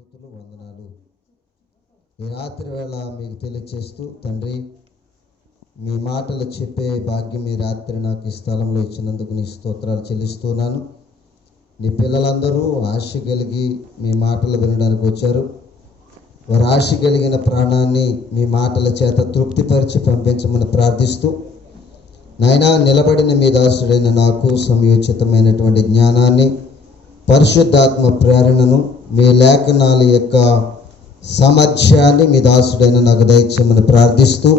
స్తుతులు వందనాలు. ఈ రాత్రి వేళ మీకు తెలియచేస్తూ, తండ్రి, మీ మాటలు చెప్పే భాగ్యం ఈ రాత్రి నాకు ఈ స్థలంలో ఇచ్చినందుకు నీ స్తోత్రాలు చెల్లిస్తున్నాను. నీ పిల్లలందరూ ఆశ కలిగి మీ మాటలు వినడానికి వచ్చారు. వారు ఆశ కలిగిన ప్రాణాన్ని మీ మాటల చేత తృప్తిపరిచి పంపించమని ప్రార్థిస్తూ, నాయనా, నిలబడిన మీ దాసుడైన నాకు సమయోచితమైనటువంటి జ్ఞానాన్ని, పరిశుద్ధాత్మ ప్రేరణను, మీ లేఖనాల యొక్క సామర్థ్యాన్ని మీ దాసుడైన నాకు దయచేయమని ప్రార్థిస్తూ,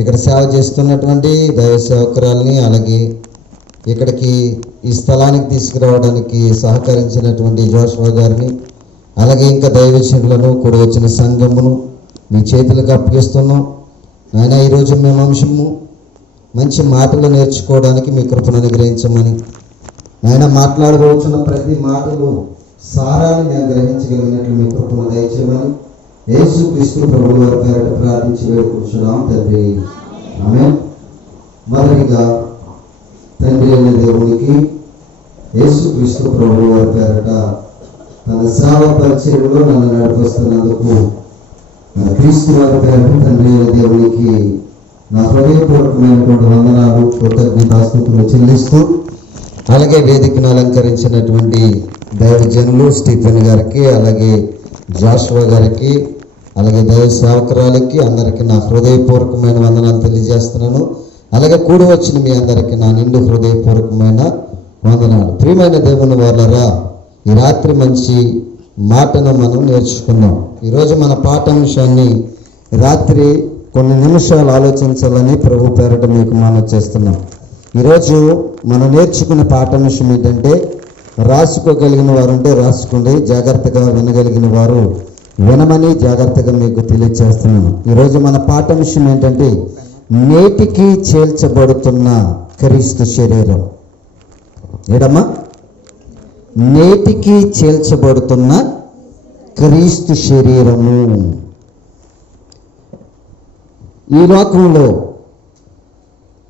ఇక్కడ సేవ చేస్తున్నటువంటి దైవ సేవకురాలని, అలాగే ఇక్కడికి ఈ స్థలానికి తీసుకురావడానికి సహకరించినటువంటి జోషువా గారిని, అలాగే ఇంకా దైవజనులను కూడా వచ్చిన సంఘమును మీ చేతులకు అప్పగిస్తున్నాం. నాయన, ఈరోజు మేము అంశము మంచి మాటలు నేర్చుకోవడానికి మీ కృపను అనుగ్రహించమని, నాయన, మాట్లాడబోతున్న ప్రతి మాటలు సారాన్ని నేను గ్రహించగలిగినట్లు మీ కృపను దయచేయమని యేసుక్రీస్తు ప్రభువు వారి పేరిట ప్రార్థించి వేడుకుంటున్నాం తండ్రి, ఆమేన్. మొదటిగా తండ్రి అయిన దేవునికి యేసుక్రీస్తు ప్రభువు వారి పేరిట తన సేవ పరిచర్యలో నన్ను నడిపిస్తున్నందుకు క్రీస్తు వారి పేరిట తండ్రి అయిన దేవునికి నా హృదయపూర్వకమైనటువంటి వందనాలు, కృతజ్ఞతాస్తుతులు చెల్లిస్తూ, అలాగే వేదికను అలంకరించినటువంటి దైవజనులు స్టీఫెన్ గారికి, అలాగే జాషువా గారికి, అలాగే దైవ సేవకురాలకి అందరికీ నా హృదయపూర్వకమైన వందనాలు తెలియజేస్తున్నాను. అలాగే కూడి వచ్చిన మీ అందరికీ నా నిండు హృదయపూర్వకమైన వందనాలు. ప్రియమైన దేవుని వాళ్ళరా, ఈ రాత్రి మంచి మాటను మనం నేర్చుకుందాం. ఈరోజు మన పాఠాంశాన్ని రాత్రి కొన్ని నిమిషాలు ఆలోచించాలని ప్రభు పేరిట మీకు మనం చేస్తున్నాం. ఈరోజు మనం నేర్చుకునే పాఠాంశం ఏంటంటే, రాసుకోగలిగిన వారు ఉంటే రాసుకోండి, జాగ్రత్తగా వినగలిగిన వారు వినమని జాగ్రత్తగా మీకు తెలియజేస్తున్నాను. ఈరోజు మన పాఠాంశం ఏంటంటే, నేటికి చేల్చబడుతున్న క్రీస్తు శరీరం. ఏడమ్మా? నేటికి చేల్చబడుతున్న క్రీస్తు శరీరము. ఈ లోకంలో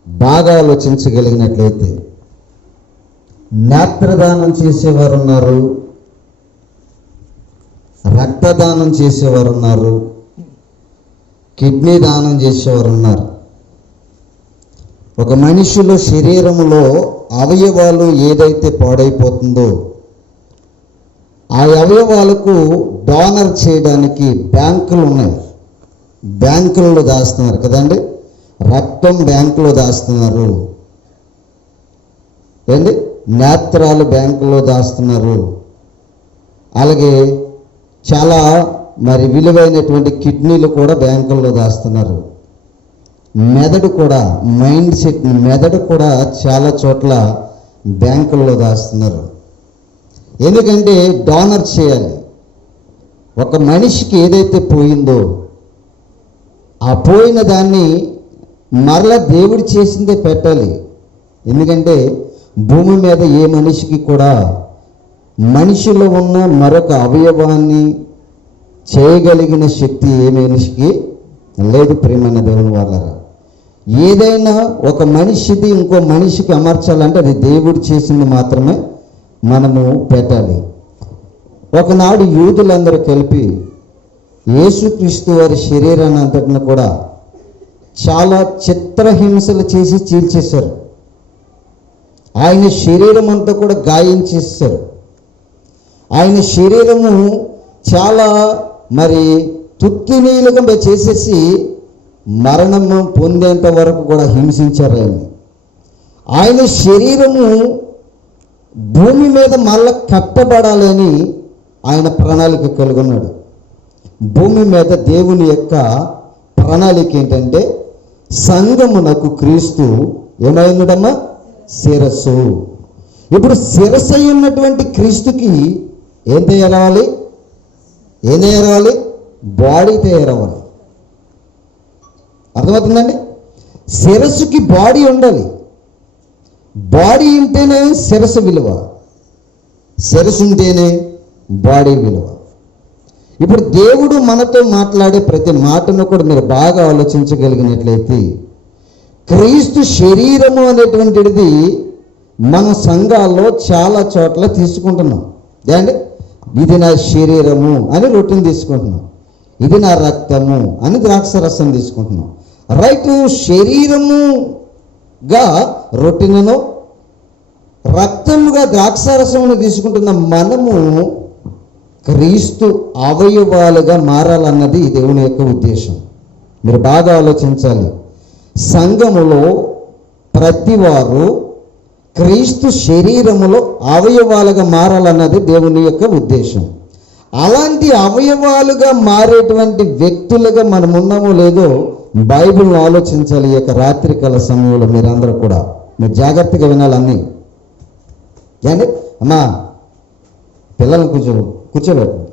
బాగా ఆలోచించగలిగినట్లయితే నేత్రదానం చేసేవారు ఉన్నారు, రక్తదానం చేసేవారు ఉన్నారు, కిడ్నీ దానం చేసేవారు ఉన్నారు. ఒక మనిషిలో శరీరంలో అవయవాలు ఏదైతే పాడైపోతుందో ఆ అవయవాలకు డోనర్ చేయడానికి బ్యాంకులు ఉన్నాయి. బ్యాంకులలో దాస్తున్నారు కదండి, రక్తం బ్యాంకులో దాస్తున్నారు ఏంటి, నేత్రాలు బ్యాంకులో దాస్తున్నారు, అలాగే చాలా విలువైనటువంటి కిడ్నీలు కూడా బ్యాంకుల్లో దాస్తున్నారు. మెదడు కూడా, మైండ్ సెట్, మెదడు కూడా చాలా చోట్ల బ్యాంకుల్లో దాస్తున్నారు. ఎందుకంటే డోనర్ చేయాలి. ఒక మనిషికి ఏదైతే పోయిందో ఆ పోయిన దాన్ని మరలా దేవుడు చేసిందే పెట్టాలి. ఎందుకంటే భూమి మీద ఏ మనిషికి కూడా మనిషిలో ఉన్న మరొక అవయవాన్ని చేయగలిగిన శక్తి ఏ మనిషికి లేదు. ప్రియమైన దేవుని వాళ్ళరా, ఏదైనా ఒక మనిషిది ఇంకో మనిషికి అమర్చాలంటే అది దేవుడు చేసింది మాత్రమే మనము పెట్టాలి. ఒకనాడు యూదులందరూ కలిపి యేసుక్రీస్తు వారి శరీరాన్ని అంతటిని కూడా చాలా చిత్రహింసలు చేసి చీల్చేశారు. ఆయన శరీరం అంతా కూడా గాయం చేశారు. ఆయన శరీరము చాలా తుత్తినీలుగా చేసేసి మరణము పొందేంత వరకు కూడా హింసించారు ఆయన్ని. ఆయన శరీరము భూమి మీద మళ్ళా కట్టబడాలని ఆయన ప్రణాళిక కలుగున్నాడు. భూమి మీద దేవుని యొక్క ప్రణాళిక ఏంటంటే, సంఘమునకు క్రీస్తు ఏమైందమ్మా? శిరస్సు. ఇప్పుడు శిరస్సు అయి ఉన్నటువంటి క్రీస్తుకి ఏం తయారవ్వాలి? బాడీ తయారవ్వాలి. అర్థమవుతుందండి? శిరస్సుకి బాడీ ఉండాలి. బాడీ ఉంటేనే శిరస్సు విలువ, శిరస్సు ఉంటేనే బాడీ విలువ. ఇప్పుడు దేవుడు మనతో మాట్లాడే ప్రతి మాటను కూడా మీరు బాగా ఆలోచించగలిగినట్లయితే, క్రీస్తు శరీరము అనేటువంటిది మన సంఘాల్లో చాలా చోట్ల తీసుకుంటున్నాం. ఏంటంటే ఇది నా శరీరము అని రొట్టెని తీసుకుంటున్నాం, ఇది నా రక్తము అని ద్రాక్షరసం తీసుకుంటున్నాం. రైట్, శరీరముగా రొట్టెను, రక్తముగా ద్రాక్షరసమును తీసుకుంటున్న మనము క్రీస్తు అవయవాలుగా మారాలన్నది దేవుని యొక్క ఉద్దేశం. మీరు బాగా ఆలోచించాలి. సంఘములో ప్రతివారు క్రీస్తు శరీరములో అవయవాలుగా మారాలన్నది దేవుని యొక్క ఉద్దేశం. అలాంటి అవయవాలుగా మారేటువంటి వ్యక్తులుగా మనం ఉన్నామో లేదో బైబిల్ని ఆలోచించాలి. ఈ యొక్క రాత్రికాల సమయంలో మీరందరూ కూడా మీరు జాగ్రత్తగా వినాలన్నీ. ఏంటి అమ్మా, పిల్లల్ని కూర్చోబెట్టండి,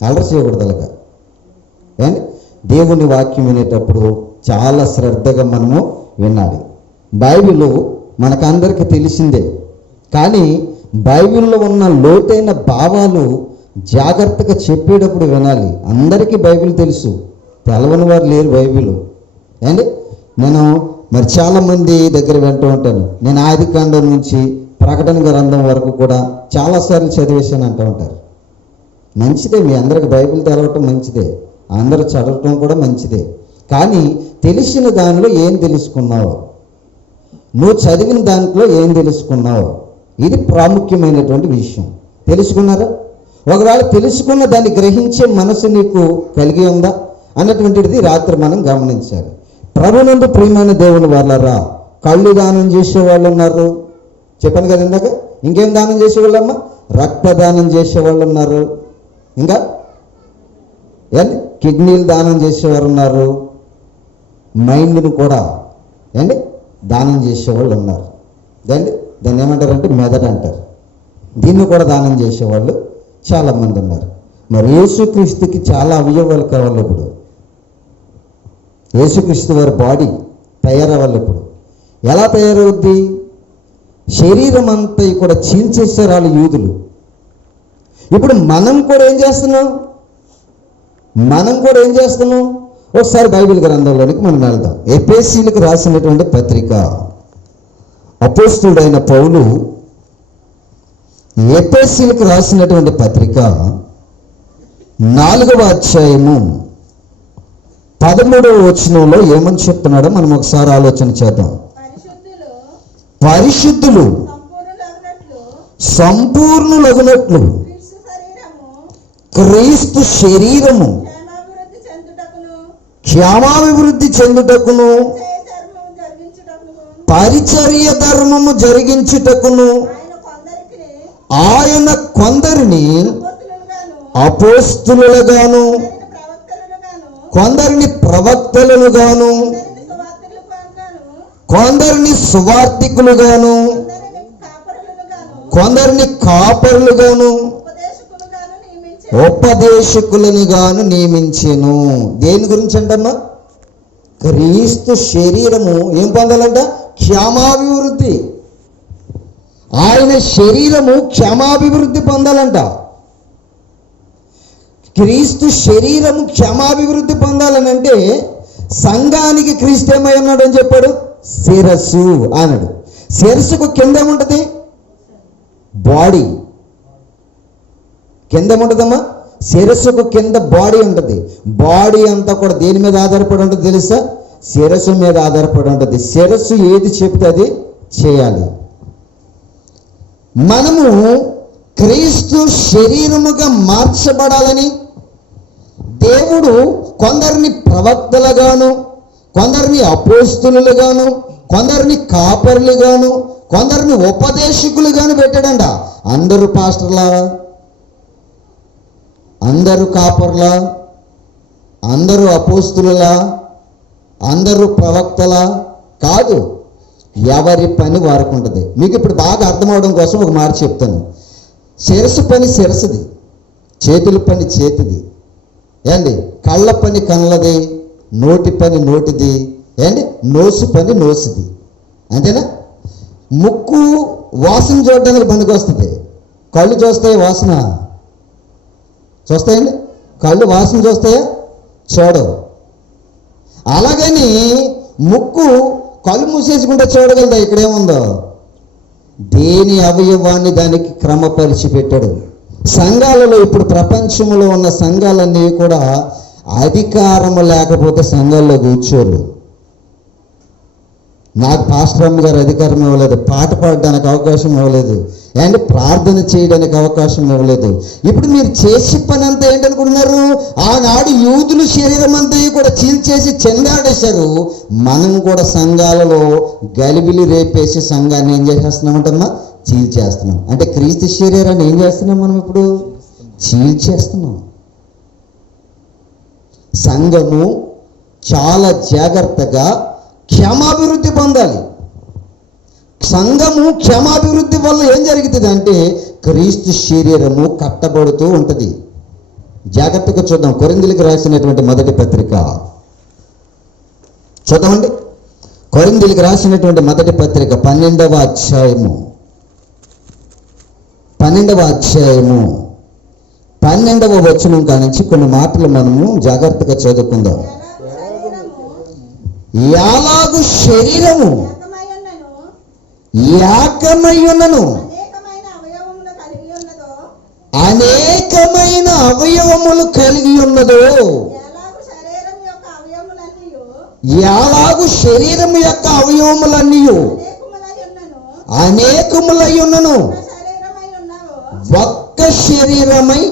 అలర్ట్ చేయకూడదు అలాగా. ఏంటి దేవుని వాక్యం వినేటప్పుడు చాలా శ్రద్ధగా మనము వినాలి. బైబిల్ మనకందరికీ తెలిసిందే, కానీ బైబిల్లో ఉన్న లోతైన భావాలు జాగ్రత్తగా చెప్పేటప్పుడు వినాలి. అందరికీ బైబిల్ తెలుసు, తెలవని వారు లేరు బైబిల్. ఏంటి నేను మరి చాలామంది దగ్గర వింటూ ఉంటాను. నేను ఆదికాండం నుంచి ప్రకటన గ్రంథం వరకు కూడా చాలాసార్లు చదివేశాను అంటూ ఉంటారు. మంచిదే, మీ అందరికి బైబిల్ తెలవటం మంచిదే, అందరూ చదవటం కూడా మంచిదే. కానీ తెలిసిన దానిలో ఏం తెలుసుకున్నావు, నువ్వు చదివిన దాంట్లో ఏం తెలుసుకున్నావు, ఇది ప్రాముఖ్యమైనటువంటి విషయం. తెలుసుకున్నారా? ఒకవేళ తెలుసుకున్న దాన్ని గ్రహించే మనసు నీకు కలిగి ఉందా అన్నటువంటిది రాత్రి మనం గమనించాలి. ప్రభునందు ప్రియమైన దేవుని వాళ్ళరా, కళ్ళు దానం చేసేవాళ్ళు ఉన్నారు, చెప్పాను కదా ఇందాక. ఇంకేం దానం చేసేవాళ్ళమ్మా? రక్తదానం చేసేవాళ్ళు ఉన్నారు, ఇంకా కిడ్నీలు దానం చేసేవారు ఉన్నారు, మైండ్ను కూడా దానం చేసేవాళ్ళు ఉన్నారు. దాన్ని ఏమంటారంటే మెదడు అంటారు. దీన్ని కూడా దానం చేసేవాళ్ళు చాలామంది ఉన్నారు. మరి యేసుక్రీస్తుకి చాలా అవయవాలు కావాలి. ఇప్పుడు యేసుక్రీస్తు వారి బాడీ తయారవ్వాలి. ఇప్పుడు ఎలా తయారవుద్ది? శరీరం అంతా కూడా చీల్చేశారు వాళ్ళు యూదులు. ఇప్పుడు మనం కూడా ఏం చేస్తున్నాం? ఒకసారి బైబిల్ గ్రంథంలోనికి మనం వెళ్దాం. ఎఫెసీయులకు రాసినటువంటి పత్రిక, అపోస్తలుడైన పౌలు ఎఫెసీయులకు రాసినటువంటి పత్రిక 4వ అధ్యాయము 13వ వచనంలో ఏమని చెప్తున్నాడో మనం ఒకసారి ఆలోచన చేద్దాం. పరిశుద్ధులు సంపూర్ణులగునట్లు క్రీస్తు శరీరము క్షేమాభివృద్ధి చెందుటకును పరిచర్య ధర్మము జరిగించుటకును ఆయన కొందరిని అపోస్తులుగాను, కొందరిని ప్రవక్తలుగాను, కొందరిని సువార్తికులుగాను, కొందరిని కాపరులుగాను, ఉపదేశకులను గాను నియమించెను. దేని గురించి అంటమ్మా? క్రీస్తు శరీరము ఏం పొందాలంట? క్షేమాభివృద్ధి. ఆయన శరీరము క్షేమాభివృద్ధి పొందాలంట. క్రీస్తు శరీరము క్షేమాభివృద్ధి పొందాలని అంటే సంఘానికి క్రీస్తు ఏమై ఉన్నాడు అని చెప్పాడు? శిరస్సు అన్నాడు. శిరస్సుకు కింద ఏముంటుంది? బాడీ. కింద ఏముంటుందమ్మా? శిరస్సుకు కింద బాడీ ఉంటుంది. బాడీ అంతా కూడా దేని మీద ఆధారపడి ఉంటుంది తెలుసా? శిరస్సు మీద ఆధారపడి ఉంటుంది. శిరస్సు ఏది చెప్తే అది చేయాలి. మనము క్రీస్తు శరీరముగా మార్చబడాలని దేవుడు కొందరిని ప్రవక్తలుగాను, కొందరిని అపోస్తులుగాను, కొందరిని కాపరులుగాను, కొందరిని ఉపదేశకులుగాను పెట్టాడంట. అందరూ పాస్టర్లా, అందరూ కాపర్లా, అందరూ అపోస్తులులా, అందరూ ప్రవక్తలా కాదు. ఎవరి పని వారికి ఉంటుంది. మీకు ఇప్పుడు బాగా అర్థమవడం కోసం ఒక మాట చెప్తాను. శిరస్సు పని శిరస్సుది, చేతుల పని చేతిది, కళ్ళ పని కళ్ళది, నోటి పని నోటిది, నోసు పని నోసుది. అంతేనా? ముక్కు వాసన చూడడానికి పనికి వస్తుంది. కళ్ళు చూస్తాయి వాసన? చూస్తాయండి? కళ్ళు వాసన చూస్తాయా? చూడవు. అలాగని ముక్కు కళ్ళు మూసేసుకుంటే చూడగలదా? ఇక్కడేముందో దేని అవయవాన్ని దానికి క్రమపరిచి పెట్టాడు. సంఘాలలో ఇప్పుడు ప్రపంచంలో ఉన్న సంఘాలన్నీ కూడా అధికారం లేకపోతే సంఘాల్లో కూర్చోరు. నాకు పాస్టర్ అమ్మ గారు అధికారం ఇవ్వలేదు, పాట పాడడానికి అవకాశం ఇవ్వలేదు, అండ్ ప్రార్థన చేయడానికి అవకాశం ఇవ్వలేదు. ఇప్పుడు మీరు చేసే పని అంతా ఏంటనుకుంటున్నారు? ఆనాడు యూదులు శరీరం అంతా కూడా చీల్చేసి చెందాడేశారు. మనం కూడా సంఘాలలో గలిబిలి రేపేసి సంఘాన్ని ఏం చేసేస్తున్నామంటమ్మా? చీల్చేస్తున్నాం. అంటే క్రీస్తు శరీరాన్ని ఏం చేస్తున్నాం మనం ఇప్పుడు? చీల్చేస్తున్నాం. సంఘము చాలా జాగ్రత్తగా క్షమాభివృద్ధి పొందాలి. సంఘము క్షమాభివృద్ధి వల్ల ఏం జరుగుతుంది అంటే క్రీస్తు శరీరము కట్టబడుతూ ఉంటుంది. జాగ్రత్తగా చూద్దాం. కొరింథీయులకు రాసినటువంటి మొదటి పత్రిక చూద్దామండి. కొరింథీయులకు రాసినటువంటి మొదటి పత్రిక 12వ అధ్యాయము 12వ వచనం కానించి కొన్ని మాటలు మనము జాగ్రత్తగా చదువుకుందాం. ఎలాగు శరీరము ఏకమయ్యున్నను అనేకమైన అవయవములు కలిగి ఉన్నదో, ఎలాగు శరీరము యొక్క అవయవములన్నీ అనేకములై ఉన్నను ఒక్క శరీరమై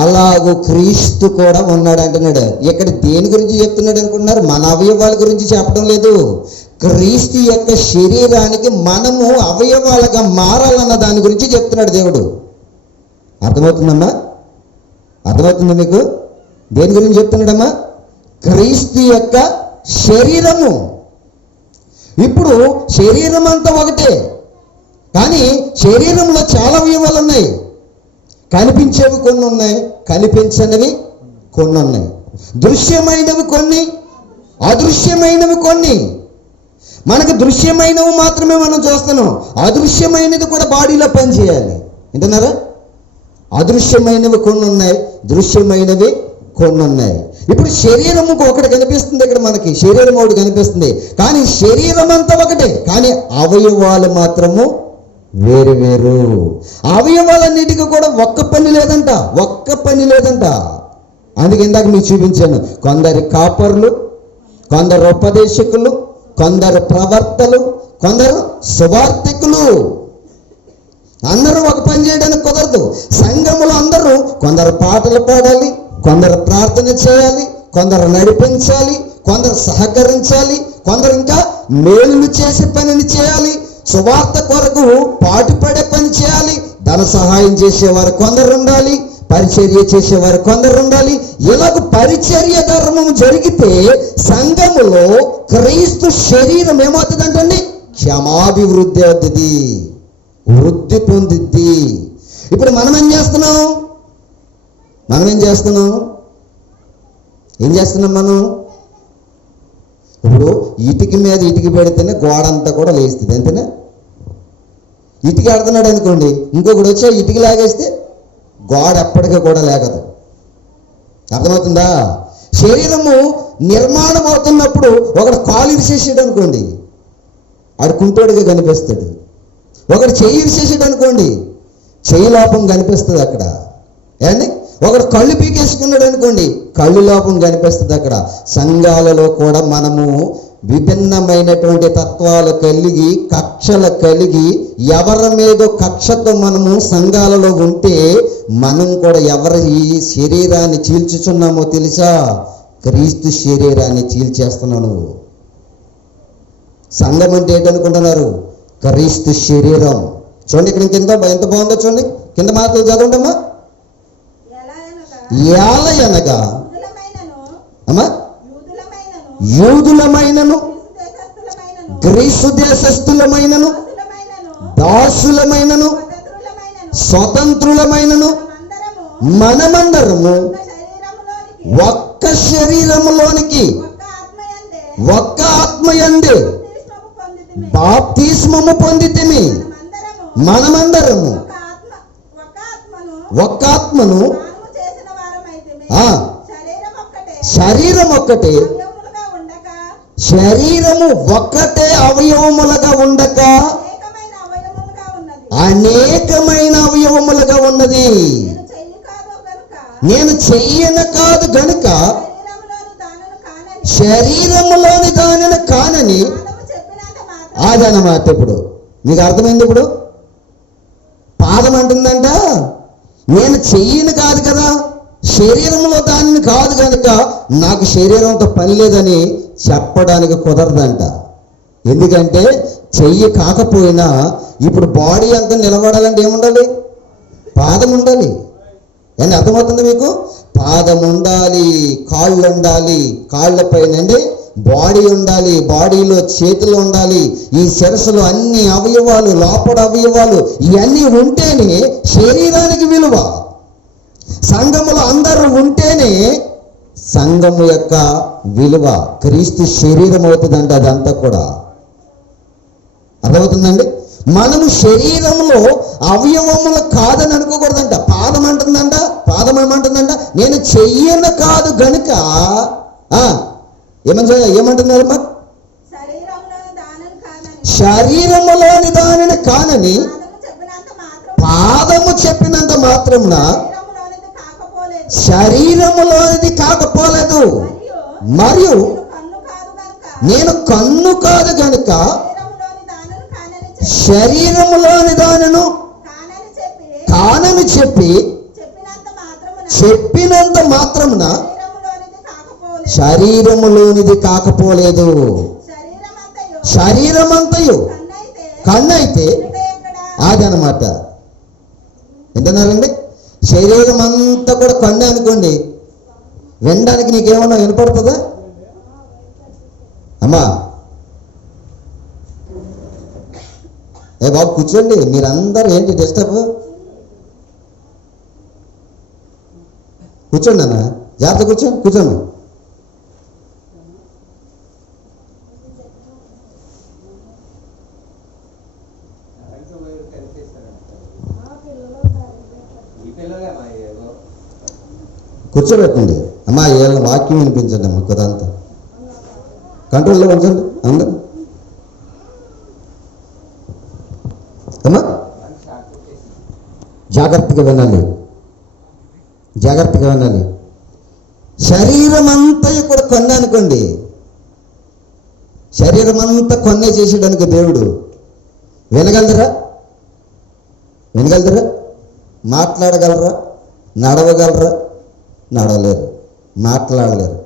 అలాగూ క్రీస్తు కూడా ఉన్నాడు అంటున్నాడు. ఇక్కడ దేని గురించి చెప్తున్నాడు అనుకుంటున్నారు? మన అవయవాల గురించి చెప్పడం లేదు. క్రీస్తు యొక్క శరీరానికి మనము అవయవాలుగా మారాలన్న దాని గురించి చెప్తున్నాడు దేవుడు. అర్థమవుతుందమ్మా? అర్థమవుతుందా మీకు? దేని గురించి చెప్తున్నాడమ్మా? క్రీస్తు యొక్క శరీరము. ఇప్పుడు శరీరం అంతా ఒకటే, కానీ శరీరంలో చాలా అవయవాలు ఉన్నాయి. కనిపించేవి కొన్ని ఉన్నాయి, కనిపించనివి కొన్ని ఉన్నాయి. దృశ్యమైనవి కొన్ని, అదృశ్యమైనవి కొన్ని. మనకు దృశ్యమైనవి మాత్రమే మనం చూస్తున్నాం, అదృశ్యమైనది కూడా బాడీలో పనిచేయాలి. వింటున్నారా? అదృశ్యమైనవి కొన్ని ఉన్నాయి, దృశ్యమైనవి కొన్ని ఉన్నాయి. ఇప్పుడు శరీరము ఒకటి కనిపిస్తుంది, ఇక్కడ మనకి శరీరం ఒకటి కనిపిస్తుంది, కానీ శరీరం అంతా ఒకటే, కానీ అవయవాలు మాత్రము వేరు వేరు. అవయవాలన్నిటికీ కూడా ఒక్క పని లేదంట. అందుకే ఇందాక మీకు చూపించాను. కొందరు కాపర్లు, కొందరు ఉపదేశకులు, కొందరు ప్రవర్తలు, కొందరు సువార్తికులు. అందరూ ఒక పని చేయడానికి కుదరదు. సంఘములో అందరూ కొందరు పాటలు పాడాలి, కొందరు ప్రార్థన చేయాలి, కొందరు నడిపించాలి, కొందరు సహకరించాలి, కొందరు ఇంకా మేలులు చేసే పనిని చేయాలి, సువార్త కొరకు పాటుపడే పని చేయాలి, ధన సహాయం చేసేవారు కొందరు ఉండాలి, పరిచర్య చేసేవారు కొందరు ఉండాలి. ఇలాగ పరిచర్య ధర్మం జరిగితే సంఘములో క్రీస్తు శరీరం ఏమవుతుందంటండి? క్షమాభివృద్ధి అవుతుంది, వృద్ధి పొందిద్ది. ఇప్పుడు మనం ఏం చేస్తున్నాం? మనం ఇప్పుడు ఇటుక మీద ఇటుక పెడితేనే గోడ అంతా కూడా లేస్తుంది, అంతేనా? ఇటుక ఆడుతున్నాడు అనుకోండి, ఇంకొకటి వచ్చి ఇటుక లాగేస్తే గోడ ఎప్పటికీ కూడా లేగదు. అర్థమవుతుందా? శరీరము నిర్మాణం అవుతున్నప్పుడు ఒకడు కాలు ఇరిసేసాడు అనుకోండి, ఆడు కుంటోడిగా కనిపిస్తాడు. ఒకడు చెయ్యి ఇరిసేసాడు అనుకోండి, చెయ్యి లోపం కనిపిస్తుంది అక్కడ. ఏమండి? ఒకడు కళ్ళు పీకేసుకున్నాడు అనుకోండి, కళ్ళు లోపం కనిపిస్తుంది అక్కడ. సంఘాలలో కూడా మనము విభిన్నమైనటువంటి తత్వాలు కలిగి, కక్షలు కలిగి, ఎవరి మీద కక్షతో మనము సంఘాలలో ఉంటే మనం కూడా ఎవరి శరీరాన్ని చీల్చుచున్నామో తెలుసా? క్రీస్తు శరీరాన్ని చీల్చేస్తున్నావు నువ్వు. సంఘం అంటే ఏంటనుకుంటున్నారు? క్రీస్తు శరీరం. చూడండి ఇక్కడ కింద ఎంత బాగుందో చూడండి, కింద మాటలు చదవండమ్మా. ఏలయనగా అమ్మా యూదులమైనను గ్రీసు దేశస్థులమైనను దాసులమైనను స్వతంత్రులమైనను మనమందరము ఒక్క శరీరములోనికి ఒక్క ఆత్మయందే బాప్తిస్మము పొందితిమి. మనమందరము ఒక్క ఆత్మను, శరీరం ఒక్కటే, శరీరము ఒక్కటే అవయవములుగా ఉండక అనేకమైన అవయవములుగా ఉన్నది. నేను చెయ్యను కాదు గనుక శరీరములోని దానిని కానని అదనమాట. ఇప్పుడు మీకు అర్థమైంది. ఇప్పుడు పాదం అంటుందంట నేను చెయ్యను కాదు కదా, శరీరంలో దానిని కాదు కనుక నాకు శరీరంతో పని లేదని చెప్పడానికి కుదరదంట. ఎందుకంటే చెయ్యి కాకపోయినా ఇప్పుడు బాడీ అంతా నిలబడాలంటే ఏముండాలి? పాదం ఉండాలి. అని అర్థమవుతుంది మీకు? పాదం ఉండాలి, కాళ్ళు ఉండాలి, కాళ్ళ పైన బాడీ ఉండాలి, బాడీలో చేతులు ఉండాలి, ఈ శిరస్సులో అన్ని అవయవాలు, లోపల అవయవాలు ఇవన్నీ ఉంటేనే శరీరానికి విలువ. సంఘములో అందరూ ఉంటేనే సంఘము యొక్క విలువ. క్రీస్తు శరీరం అవుతుందంట. అదంతా కూడా అర్థమవుతుందండి. మనము శరీరంలో అవయవములు కాదని అనుకోకూడదంట. పాదం అంటుందంట, పాదం ఏమంటుందంట, నేను చెయ్యను కాదు గనుక ఏమంటున్నారమ్మా? శరీరములోని దానిని కానని పాదము చెప్పినంత మాత్రమున శరీరములోనిది కాకపోలేదు. మరియు నేను కన్ను కాదు గనుక శరీరములోని దానిను కానని చెప్పినంత మాత్రమున శరీరములోనిది కాకపోలేదు. శరీరమంతయు కన్నైతే అదనమాట. ఏంటన్నారండి? శరీరం అంతా కూడా కన్ను అనుకోండి, వినడానికి నీకేమన్నా వినపడుతుందా అమ్మా? ఏ బాబు కూర్చోండి, మీరందరూ ఏంటి డిస్టర్బ్? కూర్చోండి అన్న, జాగ్రత్త కూర్చోండి, కూర్చోండి. కూర్చోబెట్టండి అమ్మా, వీళ్ళ వాక్యం వినిపించండి అమ్మా. కుదంతా కంట్రోల్లో ఉంచండి అందరు అమ్మా. జాగ్రత్తగా వినాలి, జాగ్రత్తగా వినాలి. శరీరం అంతా కూడా కొన్న అనుకోండి, శరీరం అంతా కొన్నే చేసేయడానికి దేవుడు వినగలరా? వినగలరా? మాట్లాడగలరా? నడవగలరా? నడవలేరు, మాట్లాడలేరు.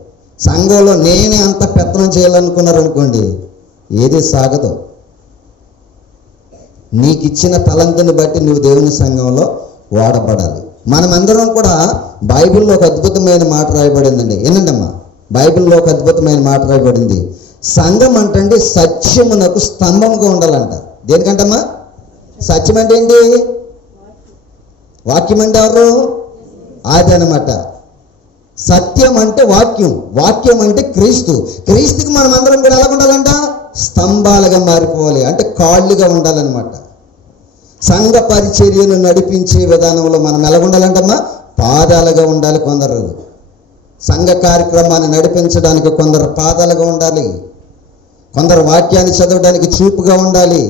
సంఘంలో నేనే అంత పెత్తనం చేయాలనుకున్నారు అనుకోండి, ఏది సాగదు. నీకు ఇచ్చిన తలంతుని బట్టి నువ్వు దేవుని సంఘంలో వాడబడాలి. మనమందరం కూడా బైబిల్లో ఒక అద్భుతమైన మాట రాయబడిందండి. ఏంటమ్మా? బైబిల్లో ఒక అద్భుతమైన మాట రాయబడింది. సంఘం అంటే సత్యమునకు స్తంభంగా ఉండాలంట. దేనికంటమ్మా? సత్యం అంటే ఏంటి? వాక్యం అంటే ఎవరు? అది అనమాట. సత్యం అంటే వాక్యం, వాక్యం అంటే క్రీస్తు. క్రీస్తుకి మనం అందరం కూడా ఎలా ఉండాలంట? స్తంభాలుగా మారిపోవాలి, అంటే కాళ్ళుగా ఉండాలన్నమాట. సంఘ పరిచర్యను నడిపించే విధానంలో మనం ఎలా ఉండాలంటమ్మా? పాదాలుగా ఉండాలి. కొందరు సంఘ కార్యక్రమాన్ని నడిపించడానికి కొందరు పాదాలుగా ఉండాలి, కొందరు వాక్యాన్ని చదవడానికి చూపుగా ఉండాలి,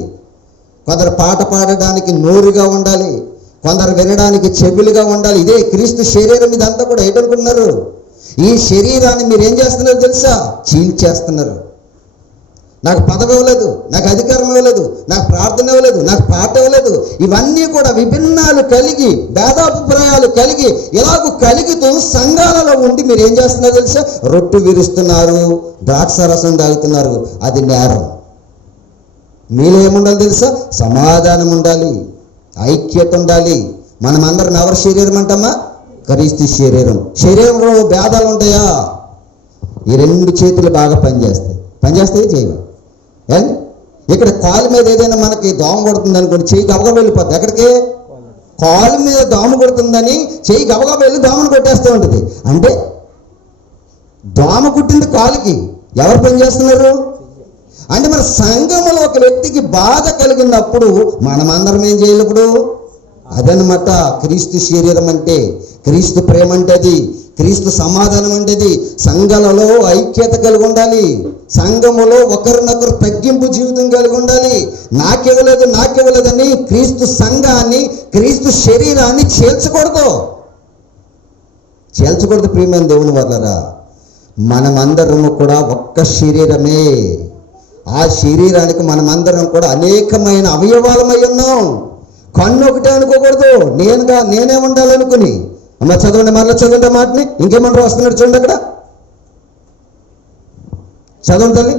కొందరు పాట పాడడానికి నోరుగా ఉండాలి, కొందరు వినడానికి చెవులుగా ఉండాలి. ఇదే క్రీస్తు శరీరం. ఇదంతా కూడా ఏంటనుకుంటున్నారు? ఈ శరీరాన్ని మీరు ఏం చేస్తున్నారు తెలుసా? చీల్చేస్తున్నారు. నాకు పదవి ఇవ్వలేదు, నాకు అధికారం ఇవ్వలేదు, నాకు ప్రార్థన ఇవ్వలేదు, నాకు పాట ఇవ్వలేదు. ఇవన్నీ కూడా విభిన్నాలు కలిగి, భేదాభిప్రాయాలు కలిగి, ఇలాగ కలుగుతూ సంఘాలలో ఉండి మీరు ఏం చేస్తున్నారు తెలుసా? రొట్టె విరుస్తున్నారు, ద్రాక్ష రసం తాగుతున్నారు. అది నేరం. మీలో ఏముండాలి తెలుసా? సమాధానం ఉండాలి, ఐక్యత ఉండాలి. మనమందరం ఎవరి శరీరం అంటామా? క్రీస్తు శరీరం. శరీరంలో భేదాలు ఉంటాయా? ఈ రెండు చేతులు బాగా పనిచేస్తాయి చేయవు. ఇక్కడ కాలు మీద ఏదైనా మనకి దోమ కొడుతుంది అనుకోండి, చెయ్యి గబగబా వెళ్ళిపోతుంది. ఎక్కడికి? కాలు మీద దోమ కొడుతుందని చెయ్యి గబగబా వెళ్ళి దోమను కొట్టేస్తూ ఉంటుంది. అంటే దోమ కుట్టింది కాలుకి, ఎవరు పనిచేస్తున్నారు? అంటే మన సంఘములో ఒక వ్యక్తికి బాధ కలిగినప్పుడు మనమందరం ఏం చేయాలి? ఇప్పుడు అదనమాట క్రీస్తు శరీరం అంటే, క్రీస్తు ప్రేమ అంటే అది. క్రీస్తు సమాధానం అంటే సంఘాలలో ఐక్యత కలిగి ఉండాలి. సంఘములో ఒకరినొకరు తగ్గింపు జీవితం కలిగి ఉండాలి. నాకివ్వలేదని క్రీస్తు సంఘాన్ని, క్రీస్తు శరీరాన్ని చేల్చకూడదు ప్రియమైన దేవుని వల్లరా. మనమందరము కూడా ఒక్క శరీరమే. ఆ శరీరానికి మనమందరం కూడా అనేకమైన అవయవాలమై ఉన్నాం. కన్ను ఒకటే అనుకోకూడదు, నేనే ఉండాలనుకుని. అమ్మ చదవండి, మరలా చదవండి మాటని. ఇంకేమన్నా వస్తున్నాడు చూడండి అక్కడ, చదవండి తల్లి.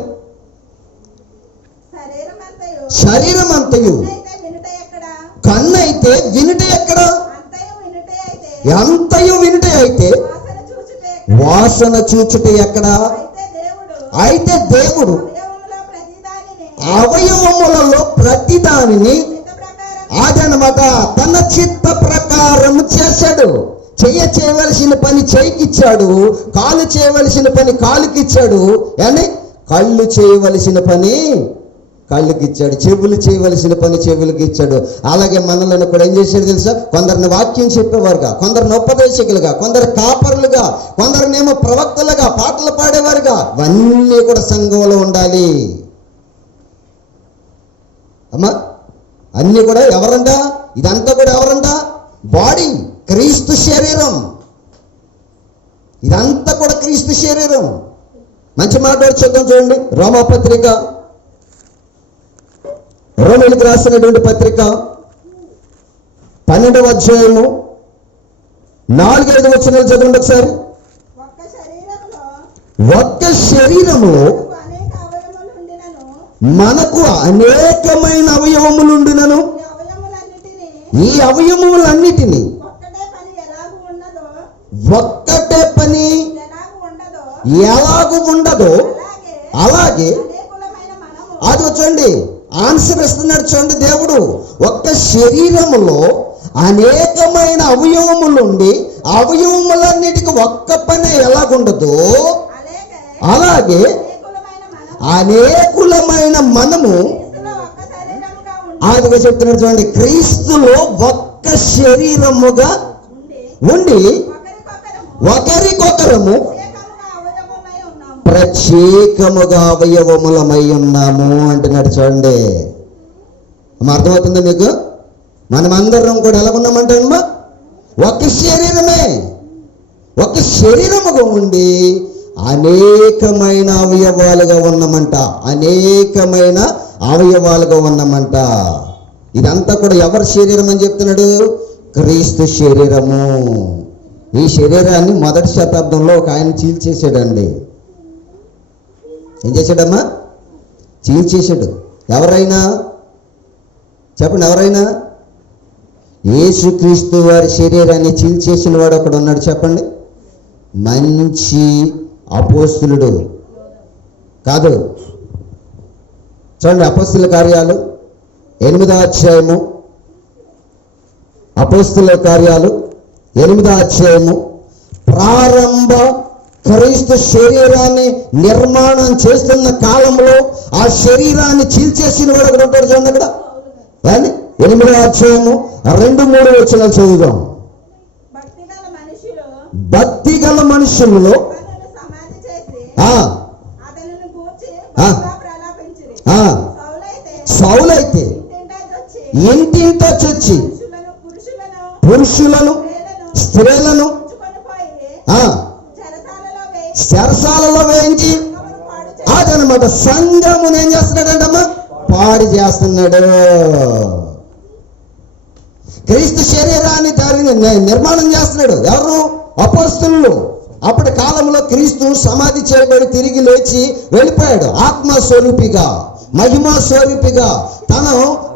శరీరం అంతయు కన్ను అయితే వినుట ఎక్కడ? అంతయు వినుట అయితే వాసన చూచుట ఎక్కడ? అయితే దేవుడు అవయవములలో ప్రతి దానిని అదనమాట తన చిత్త ప్రకారం చేశాడు. చేయవలసిన పని చేయికిచ్చాడు, కాలు చేయవలసిన పని కాలుకిచ్చాడు, అని కళ్ళు చేయవలసిన పని కళ్ళకి ఇచ్చాడు, చెవులు చేయవలసిన పని చెవులకి ఇచ్చాడు. అలాగే మనలను కూడా ఏం చేశాడు తెలుసా? కొందరిని వాక్యం చెప్పేవారుగా, కొందరిని ఉపదేశకులుగా, కొందరు కాపరులుగా, కొందరినేమో ప్రవక్తలుగా, పాటలు పాడేవారుగా. ఇవన్నీ కూడా సంఘంలో ఉండాలి. అమ్మా అన్నీ కూడా ఎవరంట? ఇదంతా కూడా ఎవరంట? బాడీ, క్రీస్తు శరీరం. ఇదంతా కూడా క్రీస్తు శరీరం. మంచి మాట్లాడి చూద్దాం చూడండి. రోమీయులకు రాసినటువంటి పత్రిక 12వ అధ్యాయము 4-5 వచనాలు చదవండి ఒకసారి. ఒక్క శరీరములో మనకు అనేకమైన అవయవములుండినను ఈ అవయవములన్నిటినీ ఒక్కటే పని ఎలాగూ ఉండదో అలాగే అది చూడండి ఆన్సర్ ఇస్తున్నాడు చూడండి దేవుడు. ఒక్క శరీరములో అనేకమైన అవయవములుండి అవయవములన్నిటికీ ఒక్క పని ఎలాగుండదో అలాగే అనేకులమైన మనము ఆదిగా చెప్తున్నాడు చూడండి. క్రీస్తులో ఒక్క శరీరముగా ఉండి ఒకరికొకరము ప్రత్యేకముగా అవయవములమై ఉన్నాము అంటున్నాడు చూడండి. అర్థమవుతుందా మీకు? మనమందరం కూడా ఎలా ఉన్నామంటే అమ్మా ఒక శరీరమే, ఒక శరీరముగా ఉండి అనేకమైన అవయవాలుగా ఉన్నామంట. అనేకమైన అవయవాలుగా ఉన్నామంట. ఇదంతా కూడా ఎవరి శరీరం అని చెప్తున్నాడు? క్రీస్తు శరీరము. ఈ శరీరాన్ని మొదటి శతాబ్దంలో ఒక ఆయన చీల్చేసాడండి. ఏం చేశాడమ్మా? చీల్చేశాడు. ఎవరైనా చెప్పండి, ఎవరైనా? యేసుక్రీస్తు వారి శరీరాన్ని చీల్చేసిన వాడు ఒకడు ఉన్నాడు. చెప్పండి. మంచి అపోస్తులుడు కాదు. చూడండి అపోస్తుల కార్యాలు 8వ అధ్యాయము. అపోస్తుల కార్యాలు 8వ అధ్యాయము ప్రారంభ క్రీస్తు శరీరాన్ని నిర్మాణం చేస్తున్న కాలంలో ఆ శరీరాన్ని చీల్చేసిన వాడు ఒకడు ఉంటాడు. చూడండి అక్కడ 8వ అధ్యాయము 2-3 వచనాలు చదువుదాం. భక్తి గల మనుషులలో సౌలైతే ఇంటింట చొచ్చి పురుషులను స్త్రీలను చెరసాలలో వేయించి అదనమాట సంఘమును ఏం చేస్తున్నాడంటమ్మా? పాడు చేస్తున్నాడు. క్రీస్తు శరీరాన్ని దానిని నిర్మాణం చేస్తున్నాడు. ఎవరు? అపోస్తలులు. అప్పటి కాలంలో క్రీస్తు సమాధి చేయబడి తిరిగి లేచి వెళ్ళిపోయాడు. ఆత్మస్వరూపిగా, మహిమా స్వరూపిగా తను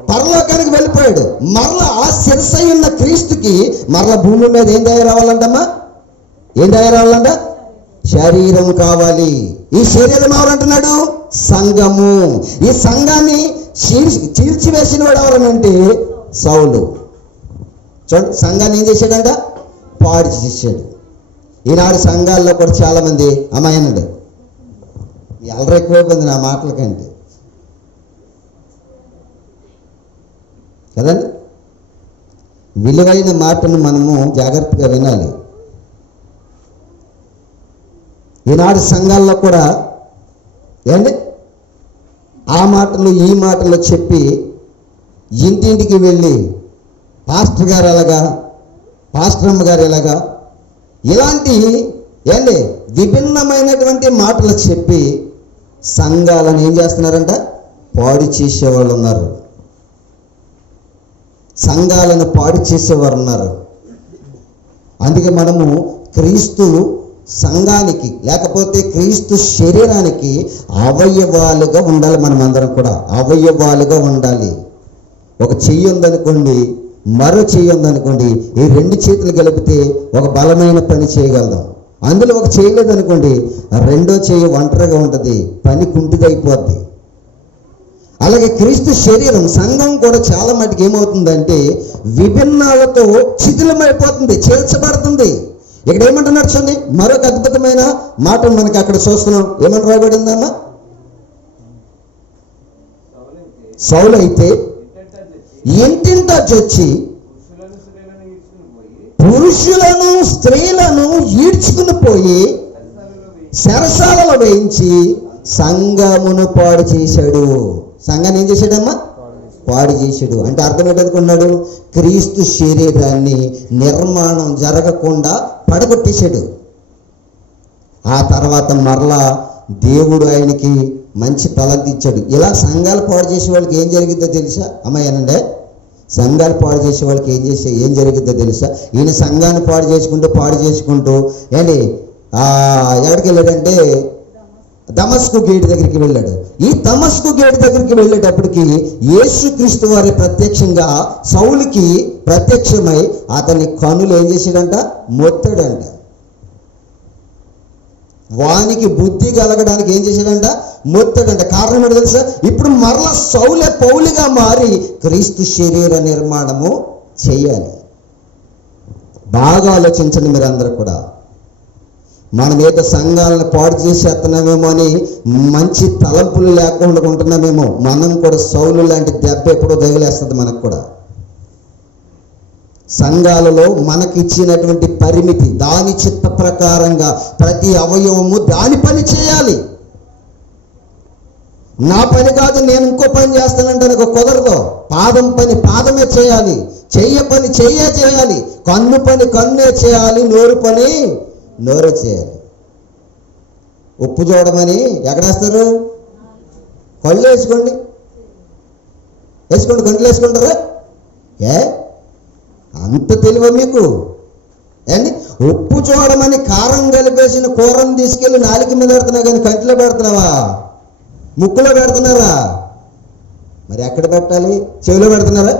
పరలోకానికి వెళ్ళిపోయాడు. మరలా ఆ శిరస్సు ఉన్న క్రీస్తుకి మరలా భూమి మీద ఏం తయారవ్వాలంటమ్మా? ఏం తయారవ్వాలంట? శరీరం కావాలి. ఈ శరీరం ఎవరంటున్నాడు? సంఘము. ఈ సంఘాన్ని చీల్చివేసిన వాడు ఎవరనంటే సౌలు. చూడండి, సంఘాన్ని ఏం చేశాడంట? పాడు చేశాడు. ఈనాడు సంఘాల్లో కూడా చాలా మంది అమ్మాయినండి ఎల్లరూ ఎక్కువైపోయింది నా మాటల కంటే కదండి. విలువైన మాటను మనము జాగ్రత్తగా వినాలి. ఈనాడు సంఘాల్లో కూడా ఏండి ఆ మాటలు ఈ మాటలు చెప్పి ఇంటింటికి వెళ్ళి పాస్టర్ గారు ఎలాగా, పాస్టర్ అమ్మ గారు ఎలాగా, ఇలాంటి ఏండి విభిన్నమైనటువంటి మాటలు చెప్పి సంఘాలను ఏం చేస్తున్నారంట, పాడు చేసేవాళ్ళు ఉన్నారు. సంఘాలను పాడు చేసేవారు ఉన్నారు. అందుకే మనము క్రీస్తు సంఘానికి లేకపోతే క్రీస్తు శరీరానికి అవయవాలుగా ఉండాలి. మనం అందరం కూడా అవయవాలుగా ఉండాలి. ఒక చెయ్యి ఉందనుకోండి, మరో చెయ్యి ఉందనుకోండి, ఈ రెండు చేతులు కలిపితే ఒక బలమైన పని చేయగలుగుతాం. అందులో ఒక చేయలేదనుకోండి, రెండో చెయ్యి ఒంటరిగా ఉంటుంది, పని కుంటిదైపోద్ది. అలాగే క్రీస్తు శరీరం సంఘం కూడా చాలా మటుకు ఏమవుతుందంటే విభిన్నాలతో శిథిలమైపోతుంది, చేర్చబడుతుంది. ఇక్కడ ఏమంటున్నారు చూడండి, మరొక అద్భుతమైన మాట మనకి అక్కడ చూస్తున్నాం. ఏమని రాబడిందమ్మా, సౌలు అయితే ఇంటింటా చొచ్చి పురుషులను స్త్రీలను ఈడ్చుకుని పోయి చెరసాలలో వేయించి సంఘమును పాడు చేశాడు. సంఘాన్ని ఏం చేశాడమ్మా, పాడు చేశాడు. అంటే అర్థం ఏంటనుకున్నాడు, క్రీస్తు శరీరాన్ని నిర్మాణం జరగకుండా పడగొట్టేశాడు. ఆ తర్వాత మరలా దేవుడు ఆయనకి మంచి తలంతి ఇచ్చాడు. ఇలా సంఘాలు పాడు చేసే వాళ్ళకి ఏం జరిగిద్దో తెలుసా అమ్మాయినండే, సంఘాలు పాడు చేసే వాళ్ళకి ఏం జరిగిద్దో తెలుసా, ఈయన సంఘాన్ని పాడు చేసుకుంటూ ఏంటి ఎక్కడికి వెళ్ళాడంటే దమస్కు గేటు దగ్గరికి వెళ్ళాడు. ఈ దమస్కు గేటు దగ్గరికి వెళ్ళేటప్పటికి యేసుక్రీస్తు వారి ప్రత్యక్షంగా సౌలుకి ప్రత్యక్షమై అతని కన్నులు ఏం చేశాడంట, మొత్తాడంట. వానికి బుద్ధి కలగడానికి ఏం చేశాడంట, మొత్తాడంట. కారణం ఏంటో తెలుసా, ఇప్పుడు మరలా సౌలే పౌలుగా మారి క్రీస్తు శరీర నిర్మాణము చేయాలి. బాగా ఆలోచించండి మీరు అందరూ కూడా. మనం ఏదో సంఘాలను పాడు చేసేస్తున్నామేమో అని మంచి తలంపులు లేకుండా ఉంటున్నామేమో. మనం కూడా సౌలు లాంటి దెబ్బ ఎప్పుడో తగిలేస్తుంది మనకు కూడా. సంఘాలలో మనకి ఇచ్చినటువంటి పరిమితి, దాని చిత్త ప్రకారంగా ప్రతి అవయవము దాని పని చేయాలి. నా పని కాదు, నేను ఇంకో పని చేస్తానంటే నాకు కుదరదు. పాదం పని పాదమే చేయాలి, చెయ్య పని చేయాలి, కన్ను పని కన్నే చేయాలి, నోరు పని నోరే చేయాలి. ఉప్పు చూడమని ఎక్కడేస్తారు, కళ్ళు వేసుకోండి, కంట్లు వేసుకుంటారా? అంత తెలివ మీకు ఏండి? ఉప్పు చూడమని కారం కలిపేసిన కూరను తీసుకెళ్ళి నాలుక మీద పెడుతున్నావు కానీ కంటిలో పెడుతున్నావా, ముక్కులో పెడుతున్నారా? మరి ఎక్కడ పెట్టాలి, చెవిలో పెడుతున్నారా?